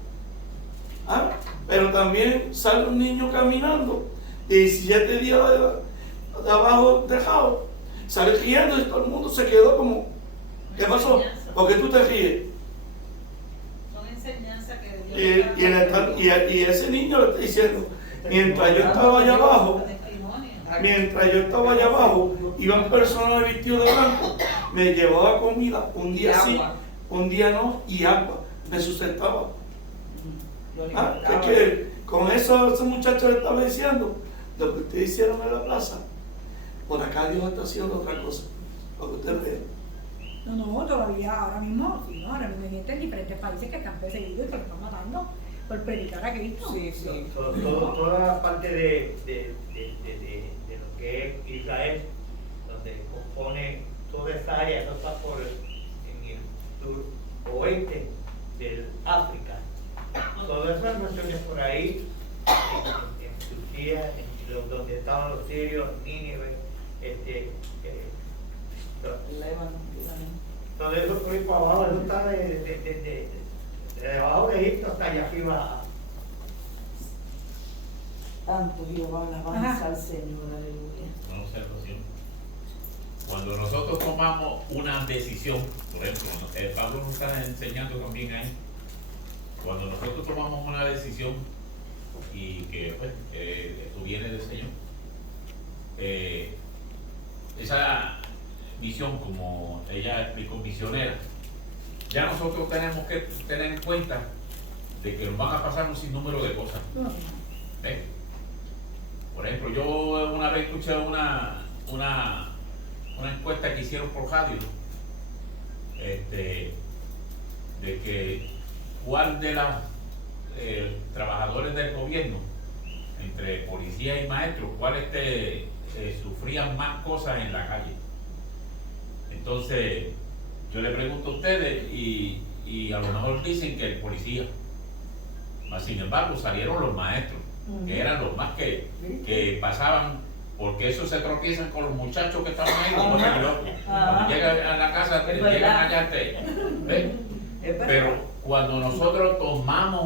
¿Ah? Pero también sale un niño caminando 17 días de abajo dejado, sale riendo y todo el mundo se quedó como, ¿qué pasó? ¿Por qué tú te ríes? Son enseñanzas que Y ese niño le está diciendo, mientras yo estaba allá abajo, iban personas vestidos de blanco, me llevaba comida, un día sí, Agua. un día no, y agua, me sustentaba. Lo Ah, alimentaba. es que con eso ese muchacho le estaba diciendo, lo que ustedes hicieron en la plaza, por acá Dios está haciendo otra cosa, lo que ustedes ven. No, todavía ahora mismo, sí, no, ahora mismo hay gente en diferentes países que están perseguidos y que lo están matando por predicar a Cristo. Sí, sí. Toda la parte de lo que es Israel, donde compone toda esa área, no está en el sur oeste del África. Todas esas naciones por ahí, en Turquía, donde estaban los sirios, Nínive, todo eso por ahí para abajo, eso está de abajo de Egipto hasta allá arriba. Tanto Jehová, alabanza Ajá. al Señor, aleluya. Una observación. Cuando nosotros tomamos una decisión, por ejemplo, Pablo nos está enseñando también ahí, cuando nosotros tomamos una decisión y que pues, esto viene del Señor, esa misión, como ella explicó, misionera, ya nosotros tenemos que tener en cuenta de que nos van a pasar un sinnúmero de cosas. ¿Ves? Por ejemplo, yo una vez escuché una una encuesta que hicieron por radio, de que cuál de los trabajadores del gobierno, entre policía y maestros, cuáles sufrían más cosas en la calle. Entonces, yo le pregunto a ustedes y a lo mejor dicen que el policía. Mas, sin embargo, salieron los maestros, que eran los más que pasaban, porque esos se tropiezan con los muchachos que estaban ahí, como locos. Cuando llegan a la casa, llegan allá, ¿ves? Pero cuando nosotros tomamos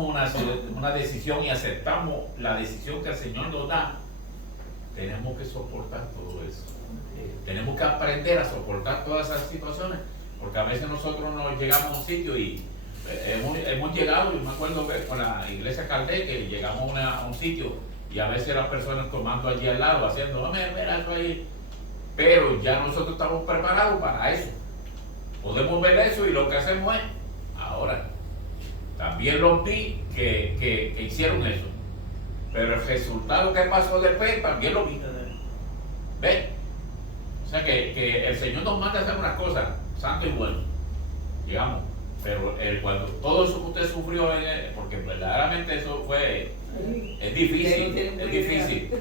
una decisión y aceptamos la decisión que el Señor nos da, tenemos que soportar todo eso. Tenemos que aprender a soportar todas esas situaciones, porque a veces nosotros nos llegamos a un sitio y hemos llegado, yo me acuerdo que con la iglesia Caldé, que llegamos a un sitio y a veces las personas tomando allí al lado, haciendo, mira eso ahí, pero ya nosotros estamos preparados para eso. Podemos ver eso y lo que hacemos es, ahora, también los vi que hicieron eso, pero el resultado que pasó después también lo vi. ¿Ves? O sea que el Señor nos manda a hacer unas cosas, santo y bueno, digamos, pero cuando todo eso que usted sufrió, porque verdaderamente eso es difícil,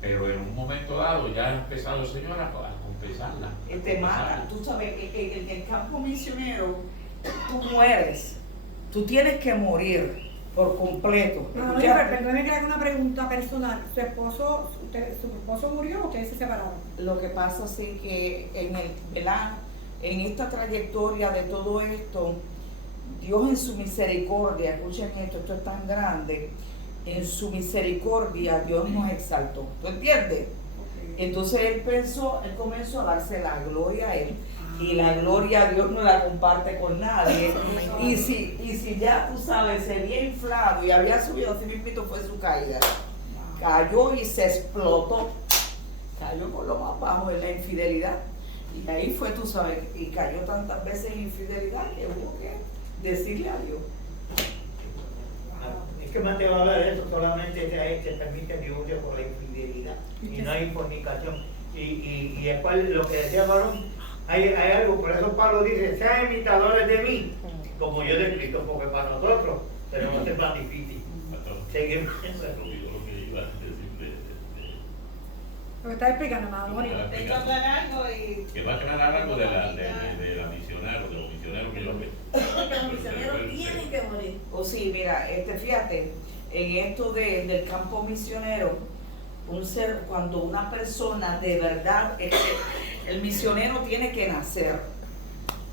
pero en un momento dado ya ha empezado el Señor a confesarla. Te mata, tú sabes, en el campo misionero, tú mueres, tú tienes que morir por completo. Perdóneme que le haga una pregunta personal. ¿Su esposo murió o ustedes se separaron? Lo que pasa es que en esta trayectoria de todo esto, Dios en su misericordia, escuchen esto es tan grande, en su misericordia Dios nos exaltó. ¿Tú entiendes? Entonces él comenzó a darse la gloria a él. Y la gloria a Dios no la comparte con nadie. Y si ya tú sabes, se había inflado y había subido, así mismo fue su caída. Cayó y se explotó. Cayó por lo más bajo en la infidelidad. Y ahí fue, tú sabes, y cayó tantas veces en infidelidad que hubo que decirle a Dios. Es que Mateo habla de eso, solamente se permite divorcio por la infidelidad y no hay fornicación. Y después lo que decía Varón, hay algo, por eso Pablo dice, sean imitadores de mí, como yo de Cristo, porque para nosotros, pero no es más difícil. Seguir Lo que está explicando, amado. Tengo algo y... Que va a aclarar algo de los misioneros que yo veo. Los misioneros tienen que morir. O sí, mira, fíjate, en esto del campo misionero, cuando una persona de verdad, el misionero tiene que nacer.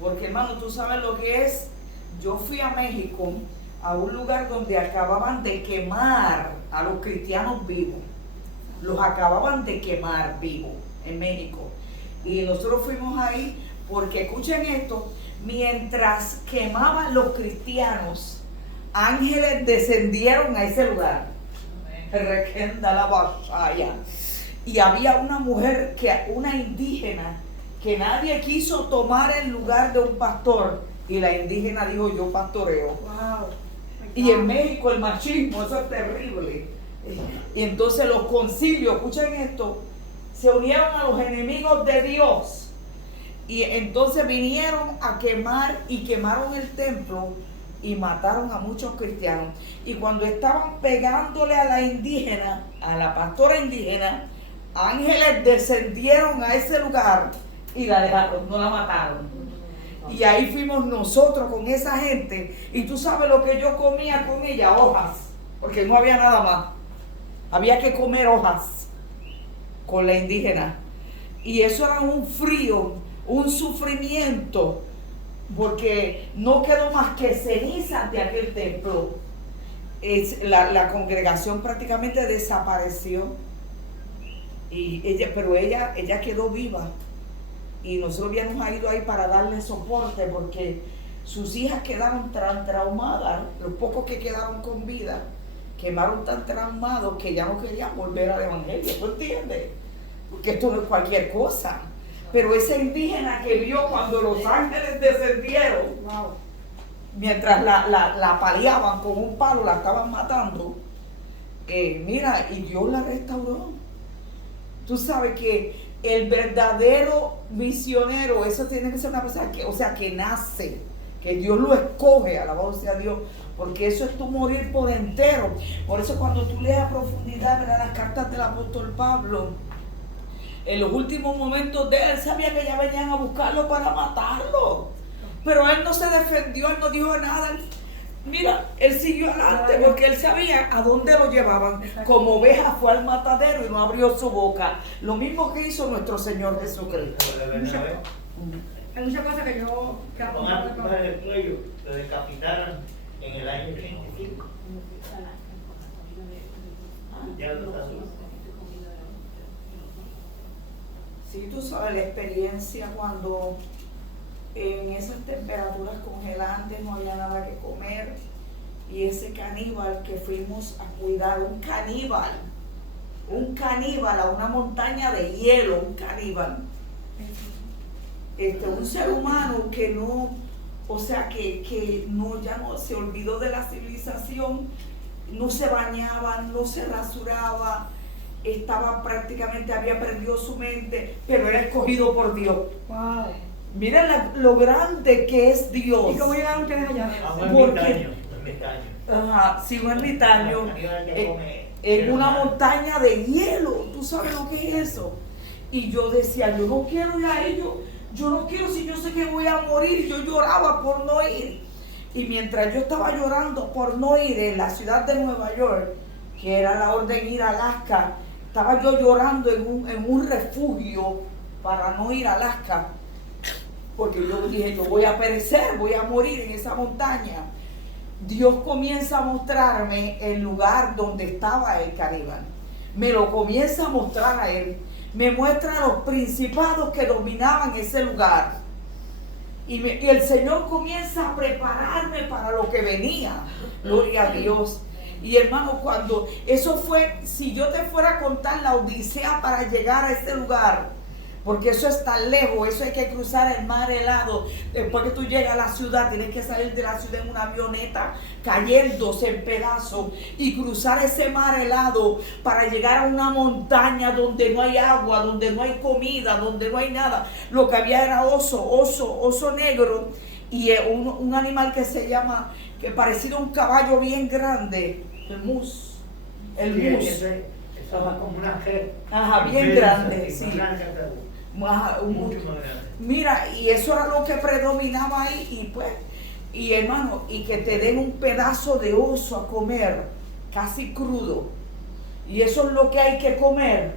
Porque hermano, tú sabes lo que es. Yo fui a México, a un lugar donde acababan de quemar a los cristianos vivos. Los acababan de quemar vivos en México. Y nosotros fuimos ahí porque, escuchen esto, mientras quemaban los cristianos, ángeles descendieron a ese lugar. Requenda la batalla. Y había una mujer, una indígena, que nadie quiso tomar el lugar de un pastor. Y la indígena dijo, yo pastoreo. Wow. Y en México el machismo, eso es terrible. Y entonces los concilios, escuchen esto, se unieron a los enemigos de Dios. Y entonces vinieron a quemar y quemaron el templo y mataron a muchos cristianos. Y cuando estaban pegándole a la indígena, a la pastora indígena, ángeles descendieron a ese lugar y la dejaron, no la mataron. Y ahí fuimos nosotros con esa gente. Y tú sabes lo que yo comía con ella, hojas, porque no había nada más. Había que comer hojas con la indígena. Y eso era un frío, un sufrimiento, porque no quedó más que cenizas de aquel templo. La congregación prácticamente desapareció. Pero ella quedó viva. Y nosotros habíamos ido ahí para darle soporte, porque sus hijas quedaron tan traumadas, los pocos que quedaron con vida, quemaron tan traumados que ya no querían volver al evangelio. ¿Tú entiendes? Porque esto no es cualquier cosa. Pero esa indígena que vio cuando los ángeles descendieron, wow, mientras la paliaban con un palo, la estaban matando, mira, y Dios la restauró. Tú sabes que el verdadero misionero, eso tiene que ser una persona que, o sea, que nace, que Dios lo escoge, alabado sea Dios, porque eso es tu morir por entero. Por eso cuando tú lees a profundidad, ¿verdad?, las cartas del apóstol Pablo, en los últimos momentos de él, sabía que ya venían a buscarlo para matarlo, pero él no se defendió, él no dijo nada. Mira, él siguió adelante porque él sabía a dónde lo llevaban. Como oveja fue al matadero y no abrió su boca. Lo mismo que hizo nuestro Señor Jesucristo. Hay muchas cosas que yo... que Con algo más del cuello, lo decapitaron en el año 85. Ya lo está haciendo. Sí, tú sabes la experiencia cuando en esas temperaturas congelantes no había nada que comer, y ese caníbal que fuimos a cuidar, un caníbal a una montaña de hielo, un caníbal, un ser humano que no, o sea, que no, ya no se olvidó de la civilización, no se bañaba, no se rasuraba, estaba prácticamente, había perdido su mente, pero era escogido por Dios. Wow. Miren lo grande que es Dios. ¿Y cómo llegaron ustedes allá? Ajá, sí, un ermitaño en una montaña de hielo. ¿Tú sabes lo que es eso? Y yo decía, yo no quiero ir a ellos, yo no quiero, si yo sé que voy a morir. Yo lloraba por no ir. Y mientras yo estaba llorando por no ir en la ciudad de Nueva York, que era la orden ir a Alaska, estaba yo llorando en un refugio para no ir a Alaska, porque yo dije, yo voy a perecer, voy a morir en esa montaña. Dios comienza a mostrarme el lugar donde estaba el caníbal. Me lo comienza a mostrar a él. Me muestra a los principados que dominaban ese lugar. Y el Señor comienza a prepararme para lo que venía. Gloria a Dios. Y hermano, cuando eso fue, si yo te fuera a contar la odisea para llegar a ese lugar, porque eso está lejos, eso hay que cruzar el mar helado. Después que tú llegas a la ciudad, tienes que salir de la ciudad en una avioneta cayéndose en pedazos y cruzar ese mar helado para llegar a una montaña donde no hay agua, donde no hay comida, donde no hay nada. Lo que había era oso negro, y un animal que se llama, que parecido a un caballo bien grande, el mus. Eso va como unajer. Ajá, bien grande, sí. Mucho más grande. Mira, y eso era lo que predominaba ahí, y pues, y hermano, y que te den un pedazo de oso a comer, casi crudo, y eso es lo que hay que comer.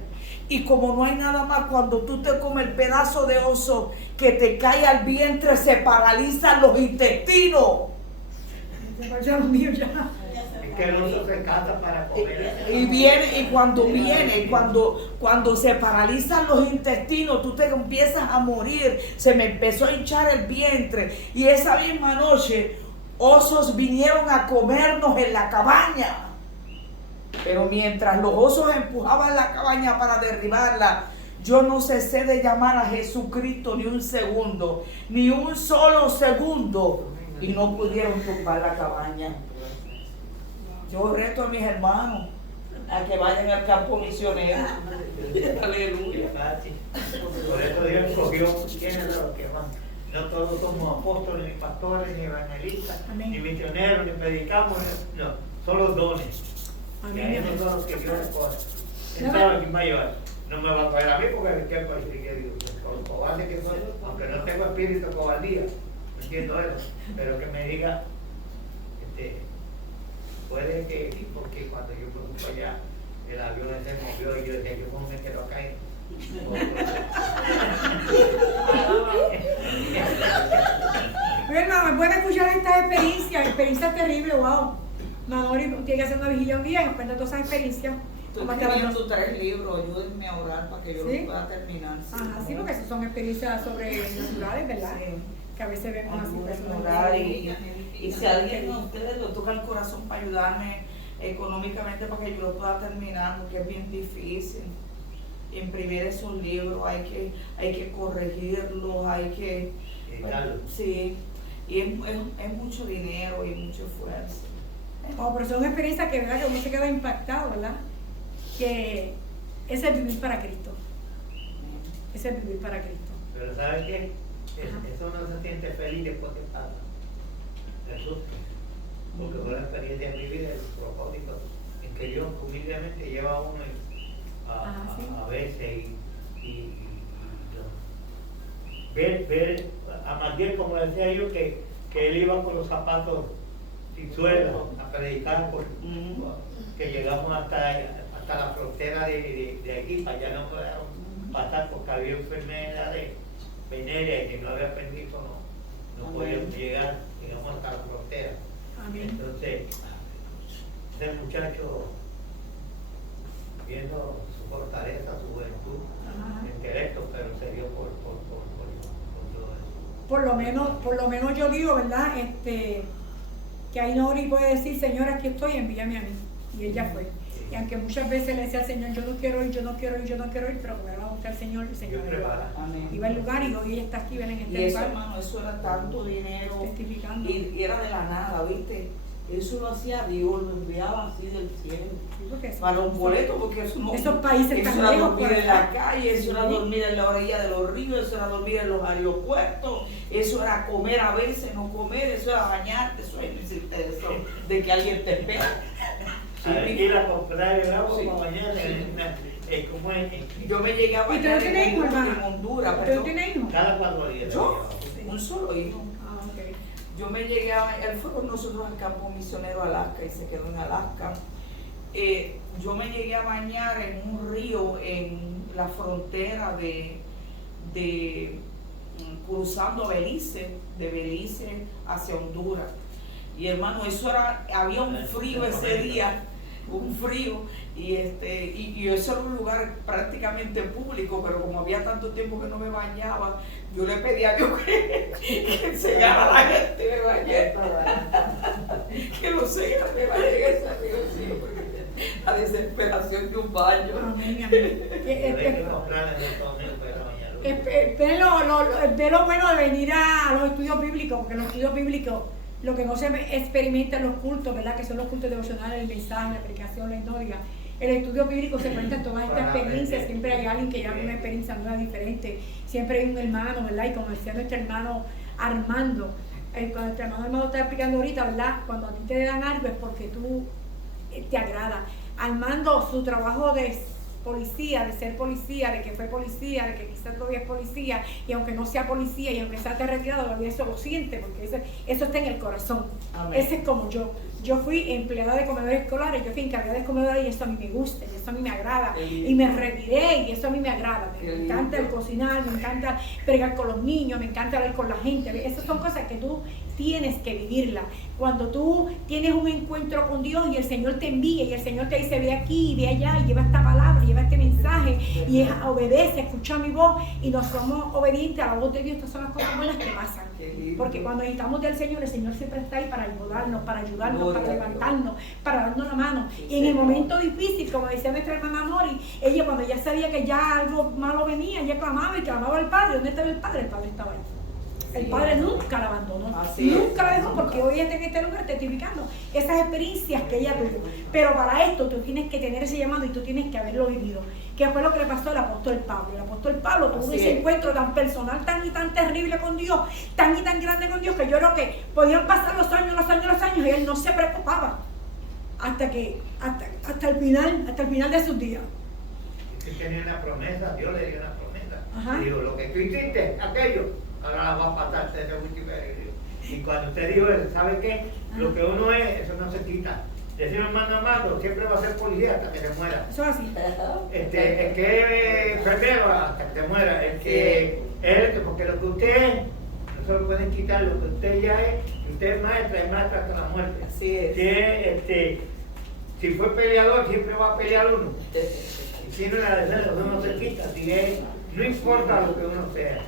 Y como no hay nada más, cuando tú te comes el pedazo de oso que te cae al vientre, se paralizan los intestinos. Ya los míos ya. Es que el oso se caza para comer. Y viene, y cuando se paralizan los intestinos, tú te empiezas a morir. Se me empezó a hinchar el vientre. Y esa misma noche, osos vinieron a comernos en la cabaña. Pero mientras los osos empujaban la cabaña para derribarla, yo no cesé de llamar a Jesucristo ni un segundo, ni un solo segundo, y no pudieron tumbar la cabaña. Yo reto a mis hermanos a que vayan al campo misionero. Aleluya. Por eso Dios escogió quiénes son los que van. No todos somos apóstoles, ni pastores, ni evangelistas, ni misioneros, ni predicamos. No, son los dones. Y ahí no son los que Dios escoge. Él sabe quién va a llevar. No me va a coger a mí porque ¿qué parece que digo? Los cobardes que soy, aunque no tengo espíritu de cobardía, no entiendo eso, pero que me diga, puede que, porque cuando yo me fui allá, el avión se movió y yo decía, yo no me quedo acá. Bueno, me pueden escuchar estas experiencias terribles, wow. Nadori tiene que hacer una vigilia un día y nos cuenta todas esas experiencias. Estoy escribiendo 3 libros, ayúdenme a orar para que yo ¿Sí? los pueda terminar. Ajá, sí, porque esas son experiencias sobrenaturales, ¿verdad? Sí. Que a veces vemos así Ayúdenme a personas. orar, y si alguien de ustedes lo toca el corazón para ayudarme económicamente para que yo lo pueda terminar, porque es bien difícil. Imprimir esos libros, hay que corregirlos, hay que... Sí, y es mucho dinero y mucho esfuerzo. Oh, pero son experiencias que, ¿verdad? Que uno se queda impactado, ¿verdad? Que Ese es vivir para Cristo. Ese es vivir para Cristo. Pero ¿sabes qué? Eso no se siente feliz después que pasa. El susto. Porque fue la experiencia de mi vida, el propósito en que Dios humildemente lleva a uno a veces y ver a Matiel, como decía yo, que él iba con los zapatos sin suela a predicar, que llegamos hasta la frontera de aquí, para allá no podíamos pasar porque había enfermedades venéreas y que no había permiso, no podíamos llegar, llegamos hasta la frontera. Amén. Entonces, ese muchacho, viendo su fortaleza, su juventud, intelecto, pero se dio por todo eso. Por lo menos yo digo, ¿verdad? Que ahí Nori puede decir, Señor, aquí estoy, envíame a mí. Y ella fue. Y aunque muchas veces le decía al Señor, yo no quiero ir, yo no quiero ir, yo no quiero ir, pero como era a buscar al Señor, el Señor iba al lugar y hoy ella está aquí, ven en este Y eso, lugar. hermano, eso era tanto dinero. Testificando. Y era de la nada, ¿viste? Eso lo hacía Dios, lo enviaba así del cielo. Sí, porque eso- Para los boletos, porque eso no. Esos países eso tan era lejos, dormir por en la allá. calle, eso era Sí. dormir en la orilla de los ríos, eso era dormir en los aeropuertos, eso era comer a veces, no comer, eso era bañarte, eso es no hiciste eso, de que alguien te espera. Sí, Ir a comprar el agua Sí. para bañar, como yo me llegué a ¿Y usted no bañar tiene hijos, en hermana? Honduras, ¿Usted pero no tiene hijos? cada 4 días. yo, un solo hijo. Ah, ok. Yo me llegué él fue con nosotros al campo misionero Alaska y se quedó en Alaska. Yo me llegué a bañar en un río en la frontera de cruzando Belice, de Belice hacia Honduras. Y hermano, eso era, había un frío ese día, un frío, y eso era un lugar prácticamente público, pero como había tanto tiempo que no me bañaba, yo le pedí a Dios que enseñara a la gente me bañé, que lo enseñara, me bañé en ese río siempre. La desesperación de un baño. Amén, amén. Ve lo bueno de venir a los estudios bíblicos, porque en los estudios bíblicos lo que no se experimenta en los cultos, ¿verdad? Que son los cultos devocionales, el mensaje, la predicación, la historia. En el estudio bíblico se cuentan todas estas experiencias, siempre hay alguien que lleva una experiencia nueva, diferente, siempre hay un hermano, ¿verdad? Y como decía nuestro hermano Armando, cuando nuestro hermano Armando está explicando ahorita, ¿verdad? Cuando a ti te dan algo es porque tú te agrada. Armando, su trabajo de policía, de ser policía, de que fue policía, de que quizás todavía es policía, y aunque no sea policía y aunque sea retirado, todavía eso lo siente, porque eso está en el corazón. Amén. Ese es como yo. Yo fui empleada de comedores escolares, yo fui encargada de comedores y eso a mí me gusta, y eso a mí me agrada. Y me retiré y eso a mí me agrada. Me encanta el cocinar, me encanta bregar con los niños, me encanta hablar con la gente. Esas son cosas que tú tienes que vivirlas. Cuando tú tienes un encuentro con Dios y el Señor te envía y el Señor te dice, ve aquí y ve allá y lleva esta palabra, lleva este mensaje y obedece, escucha mi voz y nos somos obedientes a la voz de Dios, estas son las cosas buenas que pasan. Porque cuando necesitamos del Señor, el Señor siempre está ahí para ayudarnos, para levantarnos, para darnos la mano. Y en el momento difícil, como decía nuestra hermana Nori, ella cuando ya sabía que ya algo malo venía, ella clamaba y clamaba al Padre. ¿Dónde estaba el Padre? El Padre estaba ahí. El Padre nunca la abandonó, nunca la dejó, porque hoy está en este lugar testificando esas experiencias que ella tuvo. Pero para esto tú tienes que tener ese llamado y tú tienes que haberlo vivido. ¿Qué fue lo que le pasó al apóstol Pablo? El apóstol Pablo tuvo ese encuentro tan personal, tan y tan terrible con Dios, tan y tan grande con Dios, que yo creo que podían pasar los años y él no se preocupaba hasta el final de sus días. Es que tenía una promesa, Dios le dio una promesa. Ajá. Dijo, lo que tú hiciste, aquello, ahora la va a pasar desde último. Y cuando usted dijo, ¿sabe qué? Lo que uno es, eso no se quita. Decir hermano Armando, siempre va a ser policía hasta que se muera. Eso es así. El que es enfermero hasta que se muera. El que porque lo que usted es, no se lo pueden quitar, lo que usted ya es, usted es maestra hasta la muerte. Así es. Que, si fue peleador, siempre va a pelear uno. Y si no la defensa, uno se quita. Si es, no importa lo que uno sea.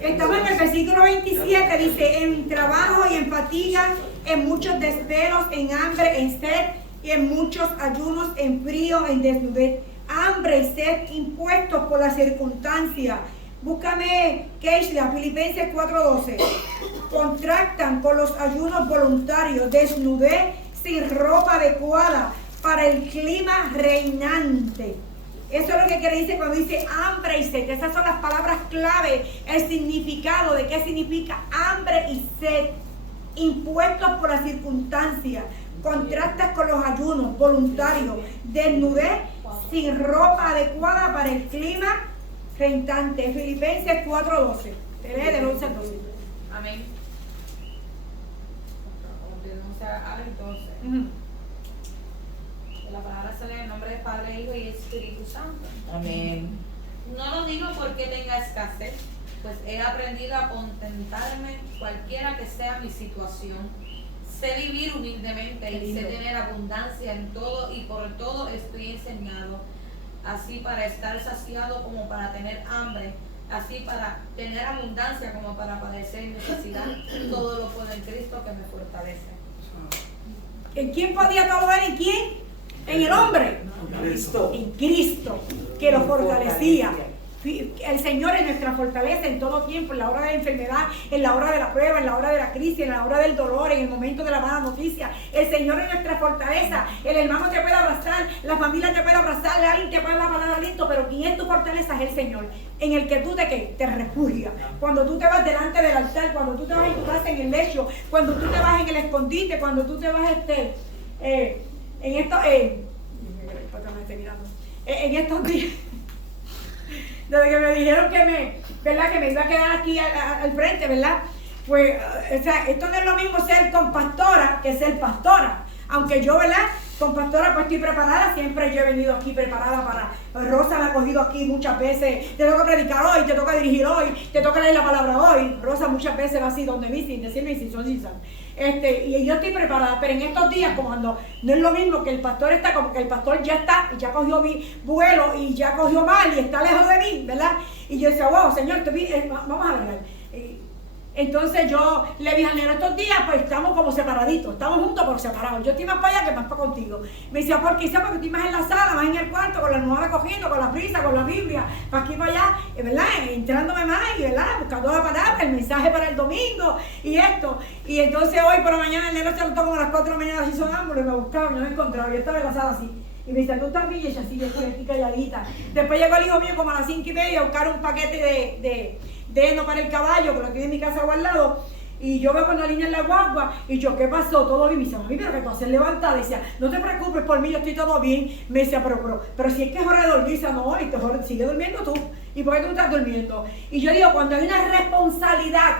Estamos en el versículo 27, dice, en trabajo y en fatiga, en muchos desvelos, en hambre, en sed, y en muchos ayunos, en frío, en desnudez, hambre y sed impuestos por la circunstancia. Búscame, Keishla, Filipenses 4:12. Contractan con los ayunos voluntarios, desnudez, sin ropa adecuada para el clima reinante. Eso es lo que quiere decir cuando dice hambre y sed. Esas son las palabras clave, el significado de qué significa hambre y sed, impuestos por las circunstancias, contrastes con los ayunos voluntarios, desnudez sin ropa adecuada para el clima reinante. Filipenses 4:12. Te lee del 11 al 12. Amén. Entonces, la palabra se lee en nombre del Padre, Hijo y Espíritu Santo. Amén. No lo digo porque tenga escasez, pues he aprendido a contentarme cualquiera que sea mi situación. Sé vivir humildemente y sé tener abundancia en todo, y por todo estoy enseñado, así para estar saciado como para tener hambre, así para tener abundancia como para padecer necesidad. Todo lo puedo en Cristo que me fortalece. ¿En quién podía todo ver? ¿En quién? En el hombre. Cristo. En Cristo, que lo fortalecía. El Señor es nuestra fortaleza en todo tiempo, en la hora de la enfermedad, en la hora de la prueba, en la hora de la crisis, en la hora del dolor, en el momento de la mala noticia. El Señor es nuestra fortaleza. El hermano te puede abrazar, la familia te puede abrazar, alguien te puede dar palabra aliento, pero quien es tu fortaleza es el Señor, en el que tú te refugias. Cuando tú te vas delante del altar, cuando tú te vas en tu casa en el lecho, cuando tú te vas en el escondite, cuando tú te vas en estos días. Desde que me dijeron que me iba a quedar aquí al frente, ¿verdad? Pues, o sea, esto no es lo mismo ser compastora que ser pastora. Aunque yo, ¿verdad? Con pastora pues estoy preparada, siempre yo he venido aquí preparada para... Rosa me ha cogido aquí muchas veces, te toca predicar hoy, te toca dirigir hoy, te toca leer la palabra hoy. Rosa muchas veces va así donde mí sin decirme si son sin. Y yo estoy preparada, pero en estos días como no es lo mismo que el pastor está, como que el pastor ya cogió mi vuelo y ya cogió mal y está lejos de mí, ¿verdad? Y yo decía, wow, Señor, vamos a ver. Entonces yo le dije al neno, estos días pues estamos como separaditos, estamos juntos pero separados. Yo estoy más para allá que más para contigo. Me decía, ¿por qué? Porque estoy más en la sala, más en el cuarto, con la almohada cogiendo, con la prisa, con la Biblia, para aquí y para allá, ¿verdad? Entrándome más, y ¿verdad? Buscando la palabra, el mensaje para el domingo y esto. Y entonces hoy por la mañana el neno se levantó como a las 4 de la mañana, así sonámbulo, y me buscaba, no me encontraba. Yo estaba en la sala así. Y me dice, ¿tú estás bien? Y ella así, yo estoy aquí calladita. Después llegó el hijo mío como a las 5:30 a buscar un paquete de heno para el caballo, que lo tiene en mi casa guardado. Y yo veo con la niña en la guagua, y yo, ¿qué pasó? Todo bien. Me dice, mami, pero que tú haces levantada. Decía, no te preocupes por mí, yo estoy todo bien. Me decía, pero si es que es hora de dormir. Dice, no, sigue durmiendo tú. ¿Y por qué tú estás durmiendo? Y yo digo, cuando hay una responsabilidad,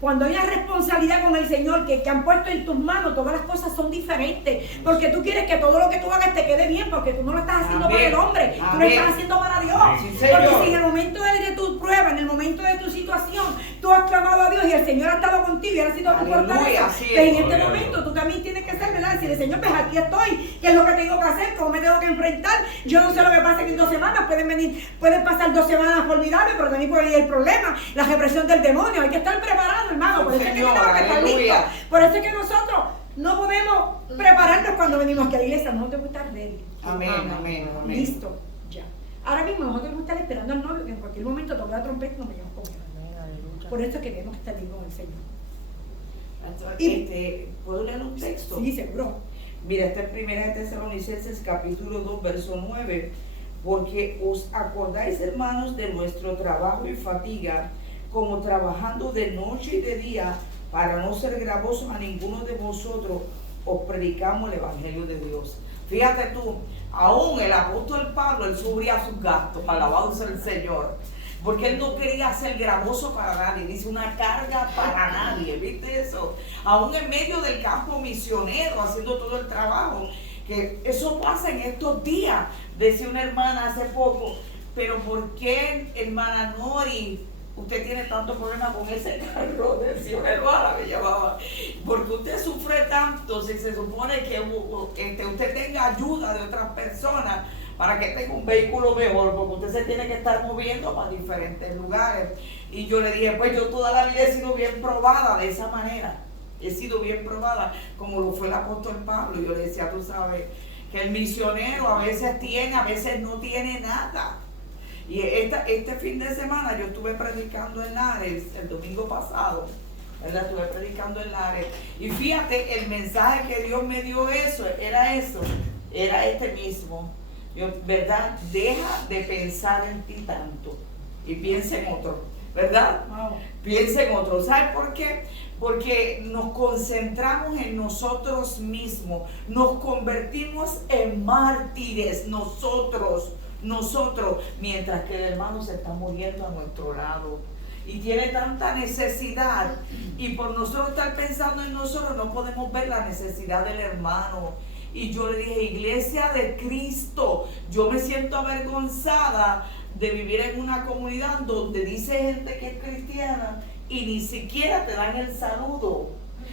cuando hay una responsabilidad con el Señor, que han puesto en tus manos, todas las cosas son diferentes. Porque tú quieres que todo lo que tú hagas te quede bien, porque tú no lo estás haciendo para el hombre, tú lo estás haciendo para Dios. Porque si en el momento de tu prueba, en el momento de tu situación, tú has clamado a Dios y el Señor ha estado contigo y ha sido tu fortaleza, pues en este momento tú también tienes que ser, ¿verdad? Decirle, Señor, pues aquí estoy, ¿qué es lo que tengo que hacer? ¿Cómo me tengo que enfrentar? Yo no sé lo que pasa en 2 semanas, pueden pasar 2 semanas formidables, pero también puede venir el problema, la represión del demonio. Hay que estar preparado, hermano. Por eso es que tenemos que estar listos. Por eso es que nosotros no podemos prepararnos cuando venimos aquí a la iglesia. Nosotros tenemos que estar ready. Amén. Listo, ya. Ahora mismo nosotros tenemos que estar esperando al novio, que en cualquier momento toque la trompeta y nos vayamos con él. Por eso es que tenemos que estar bien con el Señor. ¿Puedo leer un texto? Sí, seguro. Mira, está en 1 Tesalonicenses capítulo 2, verso 9. Porque os acordáis, hermanos, de nuestro trabajo y fatiga, como trabajando de noche y de día, para no ser gravosos a ninguno de vosotros, os predicamos el Evangelio de Dios. Fíjate tú, aún el apóstol Pablo, él subía sus gastos, alabado sea el Señor, porque él no quería ser gravoso para nadie, dice una carga para nadie, ¿viste eso? Aún en medio del campo misionero, haciendo todo el trabajo, que eso pasa en estos días. Decía una hermana hace poco, pero ¿por qué, hermana Nori, usted tiene tanto problema con ese carro? Decía una hermana, me llamaba, porque usted sufre tanto si se supone que usted tenga ayuda de otras personas para que tenga un vehículo mejor, porque usted se tiene que estar moviendo para diferentes lugares. Y yo le dije, pues yo toda la vida he sido bien probada de esa manera, he sido bien probada como lo fue el apóstol Pablo. Y yo le decía, tú sabes que el misionero a veces tiene, a veces no tiene nada. Y este fin de semana yo estuve predicando en Lares el domingo pasado, ¿verdad? Estuve predicando en Lares. Y fíjate, el mensaje que Dios me dio era este mismo. ¿Verdad? Deja de pensar en ti tanto y piensa en otro, ¿verdad? Wow. Piensa en otro. ¿Sabes por qué? Porque nos concentramos en nosotros mismos, nos convertimos en mártires nosotros, mientras que el hermano se está muriendo a nuestro lado y tiene tanta necesidad, y por nosotros estar pensando en nosotros no podemos ver la necesidad del hermano. Y yo le dije, Iglesia de Cristo, yo me siento avergonzada de vivir en una comunidad donde dice gente que es cristiana y ni siquiera te dan el saludo.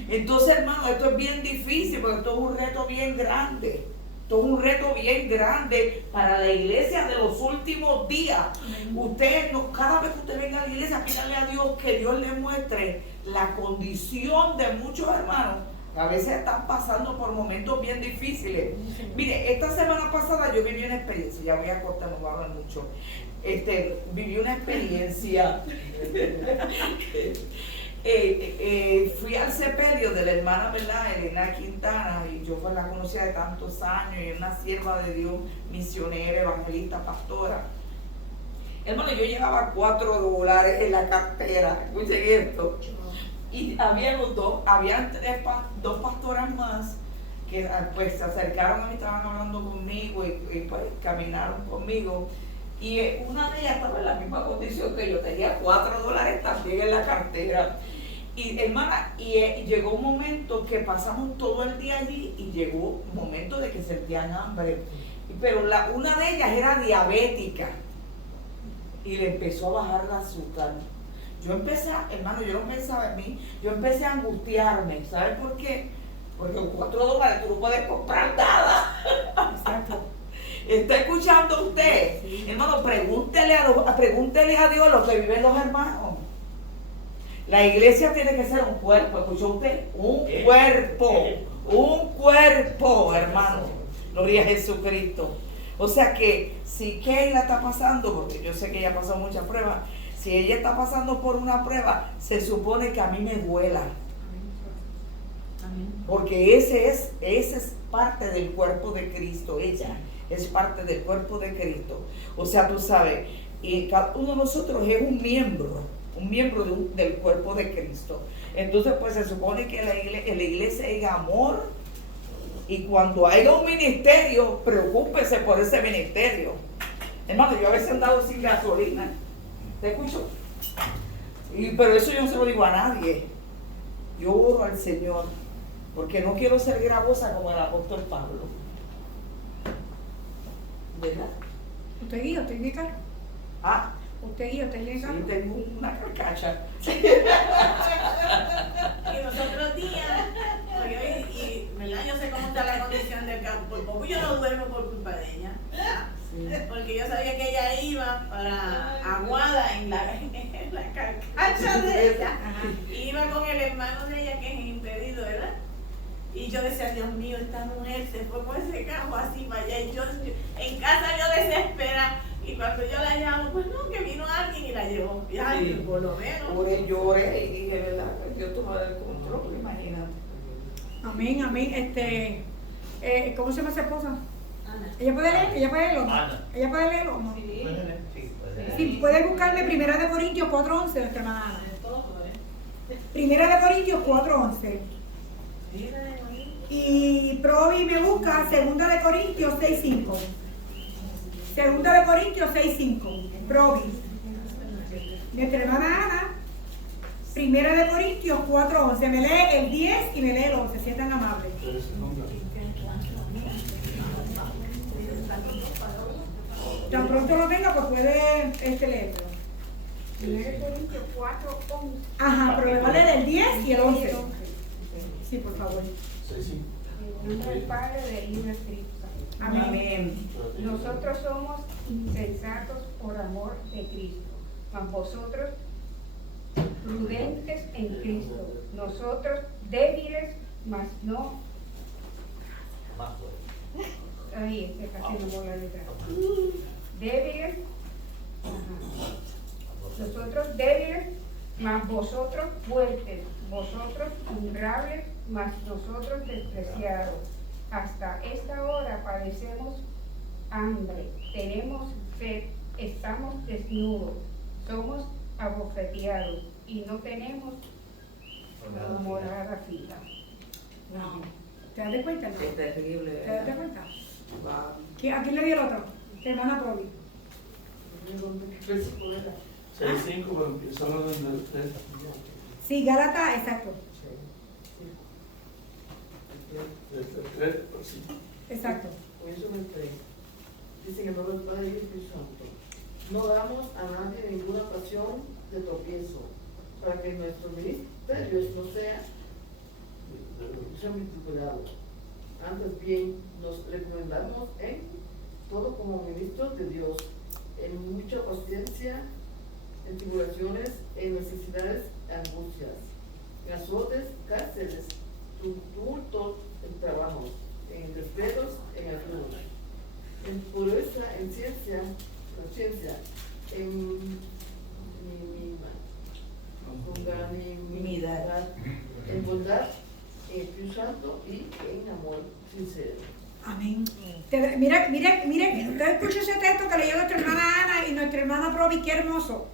Entonces, hermano, esto es bien difícil porque esto es un reto bien grande. Esto es un reto bien grande para la iglesia de los últimos días. Usted, cada vez que usted venga a la iglesia, pídale a Dios que Dios le muestre la condición de muchos hermanos. A veces están pasando por momentos bien difíciles. Mire, esta semana pasada yo viví una experiencia, ya voy a cortar, no voy a hablar mucho. Viví una experiencia. Fui al sepelio de la hermana, ¿verdad? Elena Quintana, y yo pues la conocía de tantos años, y una sierva de Dios, misionera, evangelista, pastora. Hermano, yo llevaba $4 en la cartera, escuchen esto. Y habían dos pastoras más que pues se acercaron a mí, estaban hablando conmigo y pues caminaron conmigo. Y una de ellas estaba en la misma condición que yo, tenía $4 también en la cartera. Y hermana, llegó un momento que pasamos todo el día allí y llegó un momento de que sentían hambre. Pero una de ellas era diabética y le empezó a bajar el azúcar. Yo empecé, hermano, yo no pensaba en mí, yo empecé a angustiarme. ¿Sabes por qué? Porque con $4 tú no puedes comprar nada. Exacto. ¿Está escuchando usted? Sí. Hermano, pregúntele a Dios lo que viven los hermanos. La iglesia tiene que ser un cuerpo, ¿escuchó usted? Un cuerpo, hermano. Gloria a Jesucristo. O sea que si Keila está pasando, porque yo sé que ella ha pasado muchas pruebas, si ella está pasando por una prueba, se supone que a mí me duela. Porque ese es parte del cuerpo de Cristo. Ella es parte del cuerpo de Cristo. O sea, tú sabes, y cada uno de nosotros es un miembro del cuerpo de Cristo. Entonces, pues se supone que en la iglesia hay amor, y cuando haya un ministerio, preocúpese por ese ministerio. Hermano, yo a veces he andado sin gasolina. ¿Te escucho? Pero eso yo no se lo digo a nadie. Yo oro al Señor, porque no quiero ser gravosa como el apóstol Pablo. ¿Verdad? ¿Usted guía? ¿Usted tiene carro? Ah, ¿Usted guía? ¿Usted tiene carro? sí, tengo una carcacha. Y los otros días, ¿verdad? Yo sé cómo está la condición del campo. Por poco yo no duermo por culpa de ella. Porque yo sabía que ella iba para Aguada en la carcacha de ella. Iba con el hermano de ella que es impedido, ¿verdad? Y yo decía, Dios mío, esta mujer se fue con ese carro así para allá. Y yo en casa yo desespera. Y cuando yo la llamo, pues no, que vino alguien y la llevó. Y ay, Sí. por lo menos. Lloré y dije, ¿verdad? Dios tomó el control, imagínate. Amén. ¿Cómo se llama su esposa? Ana. ¿Ella puede leer? ¿Ella puede leerlo? Ana. ¿Ella puede leerlo o no? Sí. Sí, puede buscarme 1 Corintios 4:11, nuestra hermana Ana. Todo, 1 Corintios 4:11. Mira, Y Provi me busca 2 Corintios 6:5. 2 Corintios 6:5. Provi. Nuestra hermana Ana. 1 Corintios 4:11. Me lee el 10 y me lee el 11, si es tan amable. Tan pronto lo tenga, pues puede leerlo. 1 Corintios 4:11. Ajá, pero me va a leer el 10 y el 11. Sí, por favor. En nombre del Padre, del Hijo y del Espíritu Santo. Amén. Nosotros somos insensatos por amor de Cristo, mas vosotros prudentes en Cristo. Nosotros débiles, mas no. Ahí, casi no voy a leer. Débiles. Ajá. Nosotros débiles, mas vosotros fuertes, vosotros honrables, mas nosotros despreciados. Hasta esta hora padecemos hambre, tenemos sed, estamos desnudos, somos abofeteados y no tenemos morada fija. Wow. ¿Te das cuenta? Es terrible, ¿Te das ¿verdad? cuenta? Wow. ¿A quién le dio el otro? Hermana Provi. 6:5, pero empieza a hablar del 3. Sí, Gálatas, exacto. Desde el 3, sí. Exacto. Comienzo en el 3. Dice que no del Padre y el Espíritu Santo. No damos a nadie ninguna ocasión de tropiezo, para que nuestro ministerio no sea vituperado. Antes bien, nos recomendamos en todo como ministros de Dios, en mucha paciencia, en tribulaciones, en necesidades, angustias, en azotes, cárceles, tumultos, en trabajos, en desvelos, en ayunos, en pureza, en ciencia, conciencia, en longanimidad, en bondad, en Espíritu Santo y en amor sincero. Amén. Mire, usted escucha ese texto que leyó nuestra hermana Ana y nuestra hermana Provi, qué hermoso.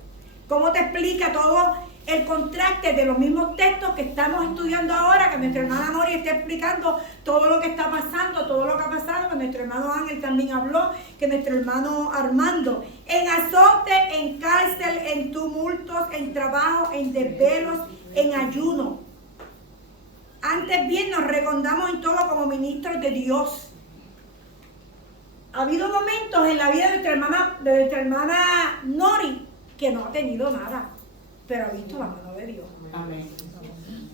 Cómo te explica todo el contraste de los mismos textos que estamos estudiando ahora, que nuestra hermana Nori está explicando todo lo que está pasando, todo lo que ha pasado, que nuestro hermano Ángel también habló, que nuestro hermano Armando, en azote, en cárcel, en tumultos, en trabajo, en desvelos, en ayuno. Antes bien nos recordamos en todo como ministros de Dios. Ha habido momentos en la vida de nuestra hermana Nori que no ha tenido nada, pero ha visto la mano de Dios. Amén.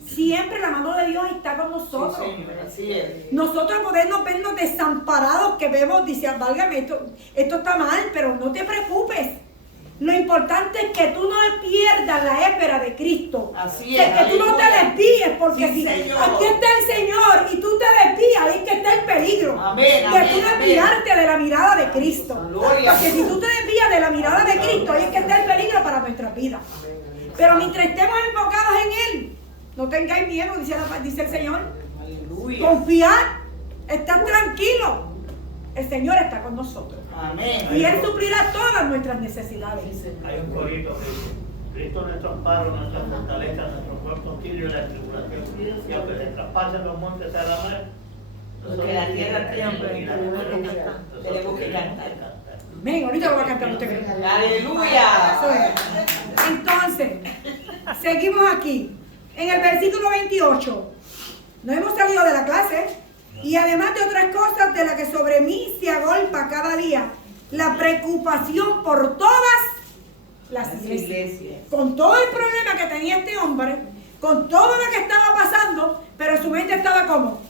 Siempre la mano de Dios está con nosotros. Sí, Señor, así es. Nosotros podemos vernos desamparados, que vemos, dice, válgame, esto está mal, pero no te preocupes. Lo importante es que tú no pierdas la espera de Cristo. Así es. Que tú no te desvíes, porque Sí, si Señor. aquí está el Señor y tú te desvías, ahí es que está el peligro. Amén, de amén, tú amén. desviarte de la mirada de Cristo. Gloria. Porque si tú te desvías de la mirada de Cristo, ahí es que está el peligro para nuestras vidas. Pero mientras estemos enfocados en Él, no tengáis miedo, dice el Señor. Aleluya. Confiad, estad tranquilos. El Señor está con nosotros. Amén. Y Él suplirá todas nuestras necesidades. Hay un corito que dice: Cristo nuestro amparo, nuestra fortaleza, nuestro fuerte auxilio en la tribulación. Y aunque se traspasen los montes a la mar, Porque la tierra tiembla. Tenemos que cantar. Amén, ahorita lo va a cantar usted. Aleluya. Eso es. Entonces, seguimos aquí. En el versículo 28. No hemos salido de la clase. Y además de otras cosas de las que sobre mí se agolpa cada día, la preocupación por todas las iglesias. Con todo el problema que tenía este hombre, con todo lo que estaba pasando, pero su mente estaba como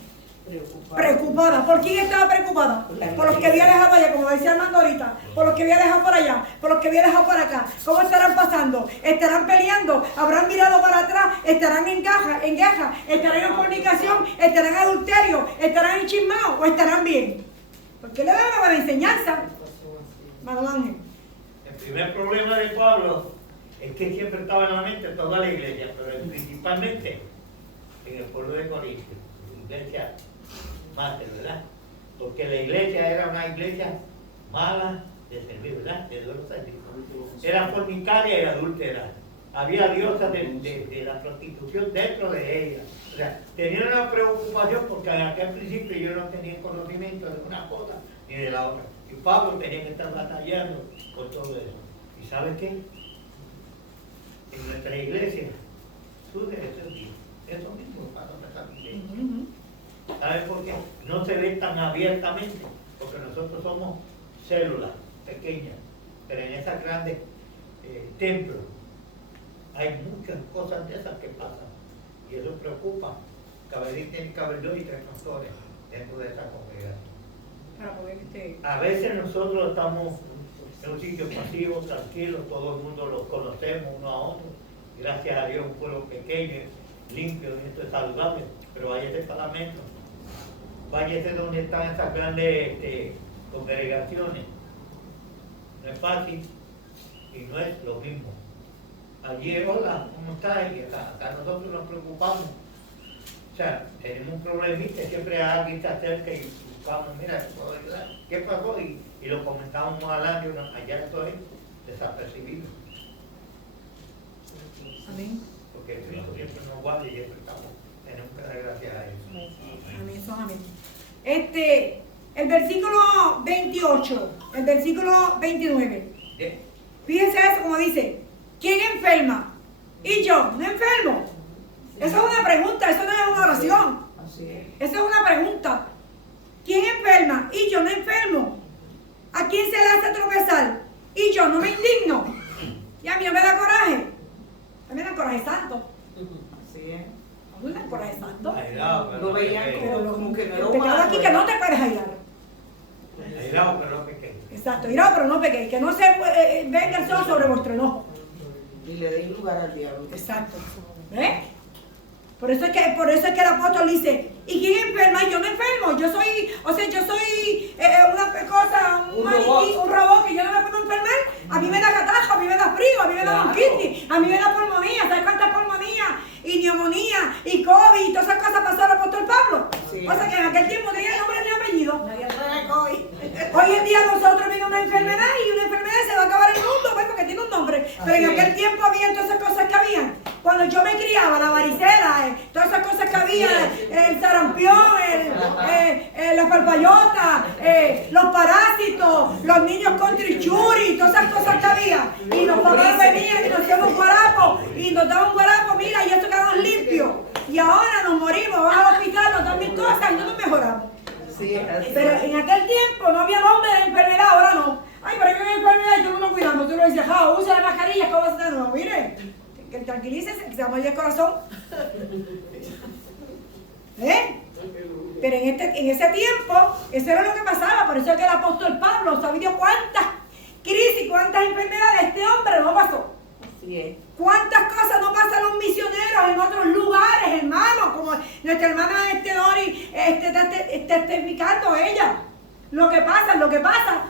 preocupada. ¿Por quién estaba preocupada? Por los que había dejado allá, como decía Armando ahorita, por los que había dejado por allá, por los que había dejado por acá. ¿Cómo estarán pasando? ¿Estarán peleando? ¿Habrán mirado para atrás? ¿Estarán en guerra? ¿Estarán en fornicación? ¿Estarán en adulterio? ¿Estarán en chismao? ¿O estarán bien? Porque le daba la enseñanza. Mano Ángel. el primer problema de Pablo es que siempre estaba en la mente toda la iglesia, pero principalmente en el pueblo de Corinto, la iglesia madre, ¿verdad? Porque la iglesia era una iglesia mala de servir, ¿verdad? De los servicios. Era fornicaria y adúltera. Había diosas de la prostitución dentro de ella. O sea, tenían una preocupación porque en aquel principio yo no tenía conocimiento de una cosa ni de la otra. Y Pablo tenía que estar batallando por todo eso. ¿Y sabe qué? En nuestra iglesia surge eso mismo pasa en nuestra iglesia. ¿Sabe por qué? No se ve tan abiertamente, porque nosotros somos células pequeñas, pero en esas grandes templos hay muchas cosas de esas que pasan y eso preocupa. Cada vez tiene que haber 2 y 3 pastores dentro de esa congregación. Para poder A veces nosotros estamos en un sitio pasivo, tranquilo, todo el mundo los conocemos uno a otro. Gracias a Dios, un pueblo pequeño, limpio, esto es saludable, pero váyase al parlamento. Váyase donde están esas grandes congregaciones. No es fácil y no es lo mismo. allí, hola, ¿cómo estás? Y acá nosotros nos preocupamos. O sea, tenemos un problemita, siempre hay alguien que acerca y buscamos, mira, ¿te puedo ayudar? ¿Qué pasó? Y lo comentamos más adelante, allá estoy desapercibido. Amén. Porque Cristo siempre nos guarda y siempre tenemos que dar gracias a Él. Amén, son amén. El versículo 28, el versículo 29. Fíjense eso como dice, ¿quién enferma? Y yo, ¿no enfermo? Eso es una pregunta, eso no es una oración. Así es. Eso es una pregunta. ¿Quién enferma? Y yo no enfermo. ¿A quién se le hace tropezar? Y yo no me indigno. Y a mí no me da coraje. A mí me da coraje santo. Así es. A mí me da coraje santo. Airado, pero Lo veían Pero como que no el era pecado humano. aquí que no te puedes airar. airado, pero no pequeño. Exacto, irado pero no pequéis. Que no se venga el sol sobre vuestro enojo. Y le deis lugar al diablo. Exacto. ¿Ves? Por eso es que el apóstol dice, ¿y quién enferma? Yo no enfermo, yo soy una cosa, un maniquí, un robot que yo no me puedo enfermar. A mí me da catarro, a mí me da frío, a mí me da bronquitis, a mí me da pulmonía, ¿sabes cuántas pulmonía? Y neumonía, y COVID, y todas esas cosas pasó al apóstol Pablo. Sí. O sea que en aquel tiempo tenía nombre ni apellido. Nadie trae COVID. Hoy en día nosotros viene una enfermedad y una enfermedad se va a acabar el mundo, pues, porque tiene un nombre. Pero en aquel tiempo había todas esas cosas que habían. Cuando yo me criaba, la varicela, todas esas cosas que había, el sarampión, la parpayota, los parásitos, los niños con trichuri, todas esas cosas que había. Y los papás venían y nos hacían un guarapo, y nos daban un guarapo, mira, y esto quedamos limpios. Y ahora nos morimos, vamos al hospital, nos dan mil cosas y no nos mejoramos. Sí, así Pero en aquel tiempo no había nombre de enfermedad, ahora no. Ay, pero que hay enfermedad y todo el mundo cuidando. Tú lo dices, usa la mascarilla, ¿cómo vas a hacer? No, mire, que tranquilícese, que se vaya el corazón. Pero en ese tiempo, eso era lo que pasaba. Por eso es que el apóstol Pablo sabía cuántas crisis, cuántas enfermedades este hombre no pasó. Así es. ¿Cuántas cosas no pasan los misioneros en otros lugares, hermanos? Como nuestra hermana Dori está testificando ella. Lo que pasa.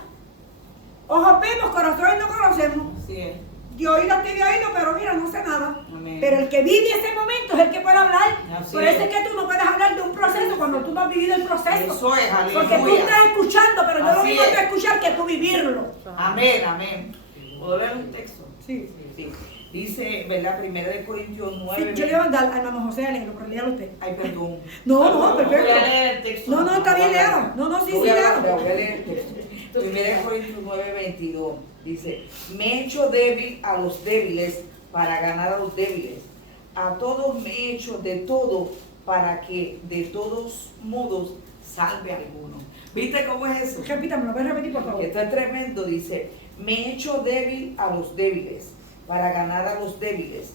Ojos vemos, corazones no conocemos. Así es. De oído estoy de oído, pero mira, no sé nada. Amén. Pero el que vive ese momento es el que puede hablar. Así Por eso es. es que tú no puedes hablar de un proceso cuando tú no has vivido el proceso. Eso es, aleluya. Porque tú estás escuchando, pero no es lo Así mismo es. tú escuchar que tú vivirlo. Amén, amén. ¿Puedo leer un texto? Sí. Sí. Dice, ¿verdad? 1 Corintios 9. Sí, yo le iba a mandar al hermano José a leerlo, pero léalo usted. Ay, perdón. No, perfecto. Voy a leer el texto. No, está bien, léalo. No, sí, Voy a léalo. leer el texto. 1 Corintios 9:22. Dice, me he hecho débil a los débiles para ganar a los débiles. A todos me he hecho de todo para que de todos modos salve a alguno. ¿Viste cómo es eso? Repítame, ¿lo puedes repetir, por favor? Esto es tremendo. Dice, me he hecho débil a los débiles para ganar a los débiles.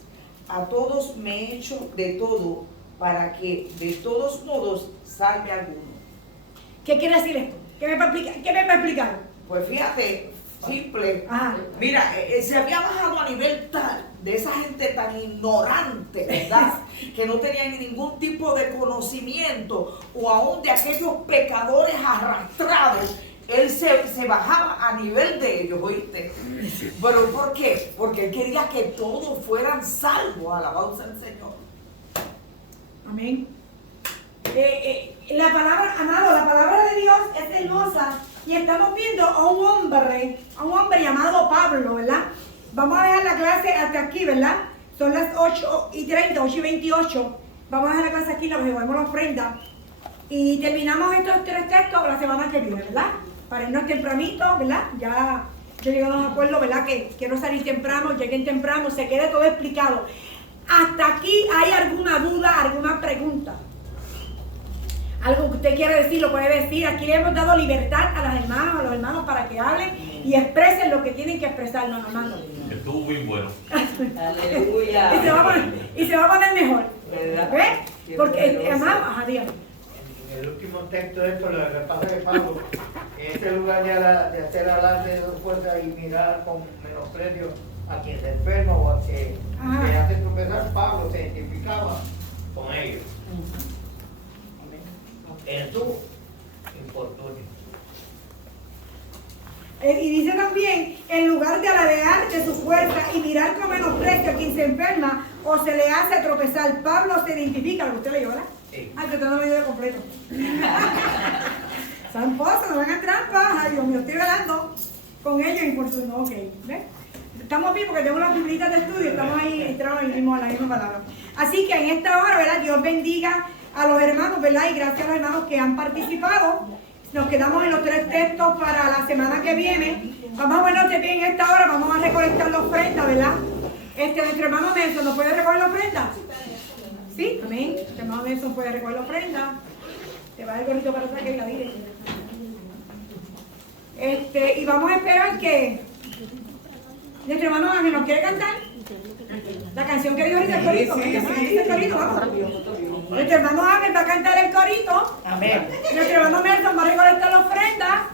A todos me he hecho de todo para que de todos modos salve a alguno. ¿Qué quiere decir esto? ¿Qué me va a explicar? Pues fíjate, simple. Ajá. Mira, se había bajado a nivel tal de esa gente tan ignorante, ¿verdad? Que no tenía ningún tipo de conocimiento, o aún de aquellos pecadores arrastrados. Él se bajaba a nivel de ellos, ¿oíste? ¿Pero por qué? Porque él quería que todos fueran salvos, alabados al Señor. Amén. La palabra, amado, la palabra de Dios es hermosa y estamos viendo a un hombre llamado Pablo, ¿verdad? Vamos a dejar la clase hasta aquí, ¿verdad? Son las 8:30, 8:28. Vamos a dejar la clase aquí, nos llevamos la ofrenda y terminamos estos 3 textos la semana que viene, ¿verdad? Para irnos tempranito, ¿verdad? Ya yo llegué a unos acuerdos, ¿verdad? Que quiero salir temprano, lleguen temprano, se quede todo explicado. Hasta aquí, ¿hay alguna duda, alguna pregunta? Algo que usted quiere decir, lo puede decir. Aquí le hemos dado libertad a las hermanas, a los hermanos para que hablen y expresen lo que tienen que expresar, no, hermano. Estuvo muy bueno. Aleluya. Y se va a poner mejor. ¿Verdad? ¿Ves? Qué Porque, poderoso. amado, dígame. En el último texto de esto, lo que pasa de Pablo, en este lugar de hacer alarde de dos fuerzas y mirar con menosprecio a quien se enferma o a quien Ajá. se hace tropezar, Pablo se identificaba con ellos. En su infortunio. Y dice también, en lugar de alardear de su fuerza y mirar con menosprecio a quien se enferma o se le hace tropezar, Pablo se identifica, lo que usted leyó, ¿verdad? Sí. Ay, que usted no me dio de completo. Son cosas, no vengan trampas. Ay, Dios mío, estoy velando con ellos y por su no, ok. ¿Ves? Estamos bien porque tengo las biblitas de estudio, estamos ahí, entramos ahí mismo a la misma palabra. Así que en esta hora, ¿verdad? Dios bendiga a los hermanos, ¿verdad? Y gracias a los hermanos que han participado. Nos quedamos en los 3 textos para la semana que viene. Vamos a ponernos de pie en esta hora, vamos a recolectar la ofrenda, ¿verdad? Nuestro hermano Nelson, ¿nos puede recoger la ofrenda? ¿Sí? Amén. Nuestro hermano Nelson puede recoger la ofrenda. Te va el gorrito para atrás que la diré. Y vamos a esperar que nuestro hermano Ángel nos quiere cantar la canción que dijo ahorita el corito. Dice el corito, vamos. Nuestro hermano Ángel va a cantar el corito. Amén. Nuestro hermano Nelson va a recolectar la ofrenda.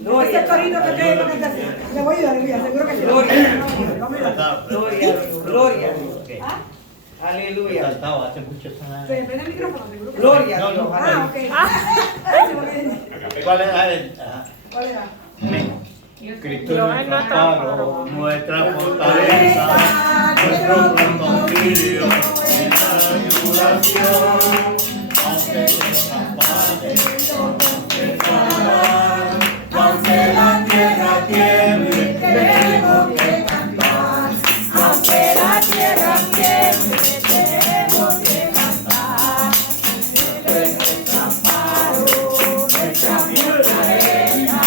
Ese es el corito que ustedes van a cantar. Le voy a ayudar, seguro que sí. Gloria. Vamos a ayudar. Gloria a Dios. Gloria a Dios. Ok. ¿Ah? He Aleluya. cantado hace muchos años. ¿Se prende el micrófono? Seguro que sí. Gloria a No, Dios. no. Ah, ok. Ay, se me olvidó. ¿Cuál era el? Ajá. ¿Cuál era? Cristo es nuestro amparo, nuestra fortaleza, nuestro pronto auxilio en la tribulación. Aunque nuestra parte no confesará, aunque la tierra tiemble, tenemos que cantar. Aunque la tierra tiemble, tenemos que cantar. Es nuestro amparo, nuestra fortaleza.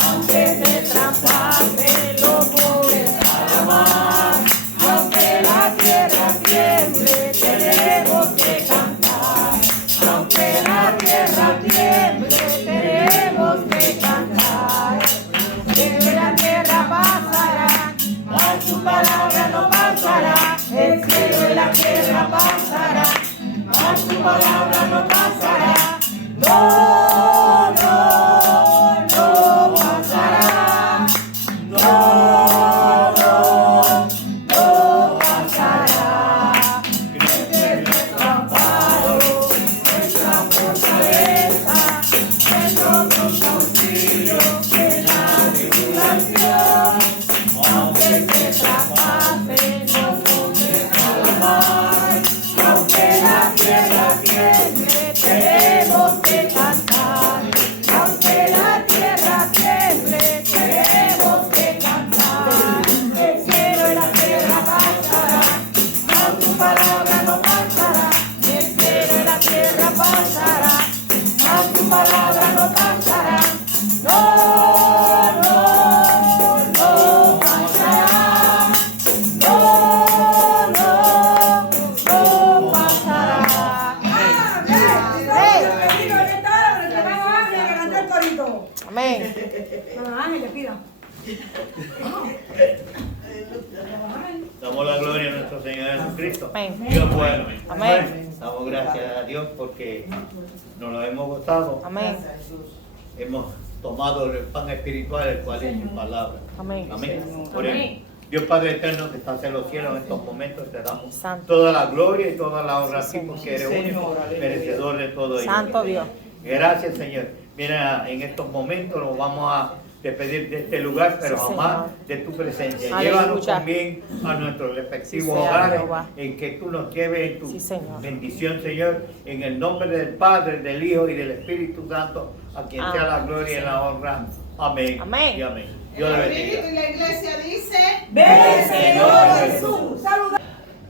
Aunque se traspase los montes a la mar, aunque la tierra tiemble, tenemos que cantar. Aunque la tierra tiemble, tenemos que cantar. Que la tierra pasará, mas su palabra no pasará. El cielo y la tierra pasará, mas su palabra no pasará. No, no, no pasará. No, no, no pasará. Es nuestro amparo, nuestra fortaleza, nuestro pronto auxilio en la tribulación. Aunque se traspase los montes a la mar, aunque la tierra tiemble, tenemos que cantar. Aunque la tierra tiemble, tenemos que cantar. El cielo y la tierra pasarán, mas tu palabra no pasará. El cielo y la tierra pasarán, mas tu palabra no pasará. No, no, no pasará. No, no, no pasará. Amén. Ángel, le pido. Damos la gloria a nuestro Señor Jesucristo. Amén. Dios bueno. Amén. Damos gracias a Dios porque nos lo hemos gozado. Amén. Hemos tomado el pan espiritual, el cual es tu palabra. Amén. Amén. Oremos. Dios Padre eterno que estás en los cielos en estos momentos, te damos Santo. toda la gloria y toda la honra a ti Señor. porque eres único, merecedor de todo ello. Santo Dios. Gracias, Señor. Mira, en estos momentos nos vamos a despedir de este lugar, pero Sí, jamás Señor. de tu presencia. Aleluya. Llévanos también a nuestros respectivos Sí, sea hogares, Jehová. en que tú nos lleves en tu Sí, Señor. bendición, Señor, en el nombre del Padre, del Hijo y del Espíritu Santo, a quien sea la gloria y la honra. Amén. Amén. Y amén. Dios le El bendiga. Espíritu y la iglesia dice. ¡Ven!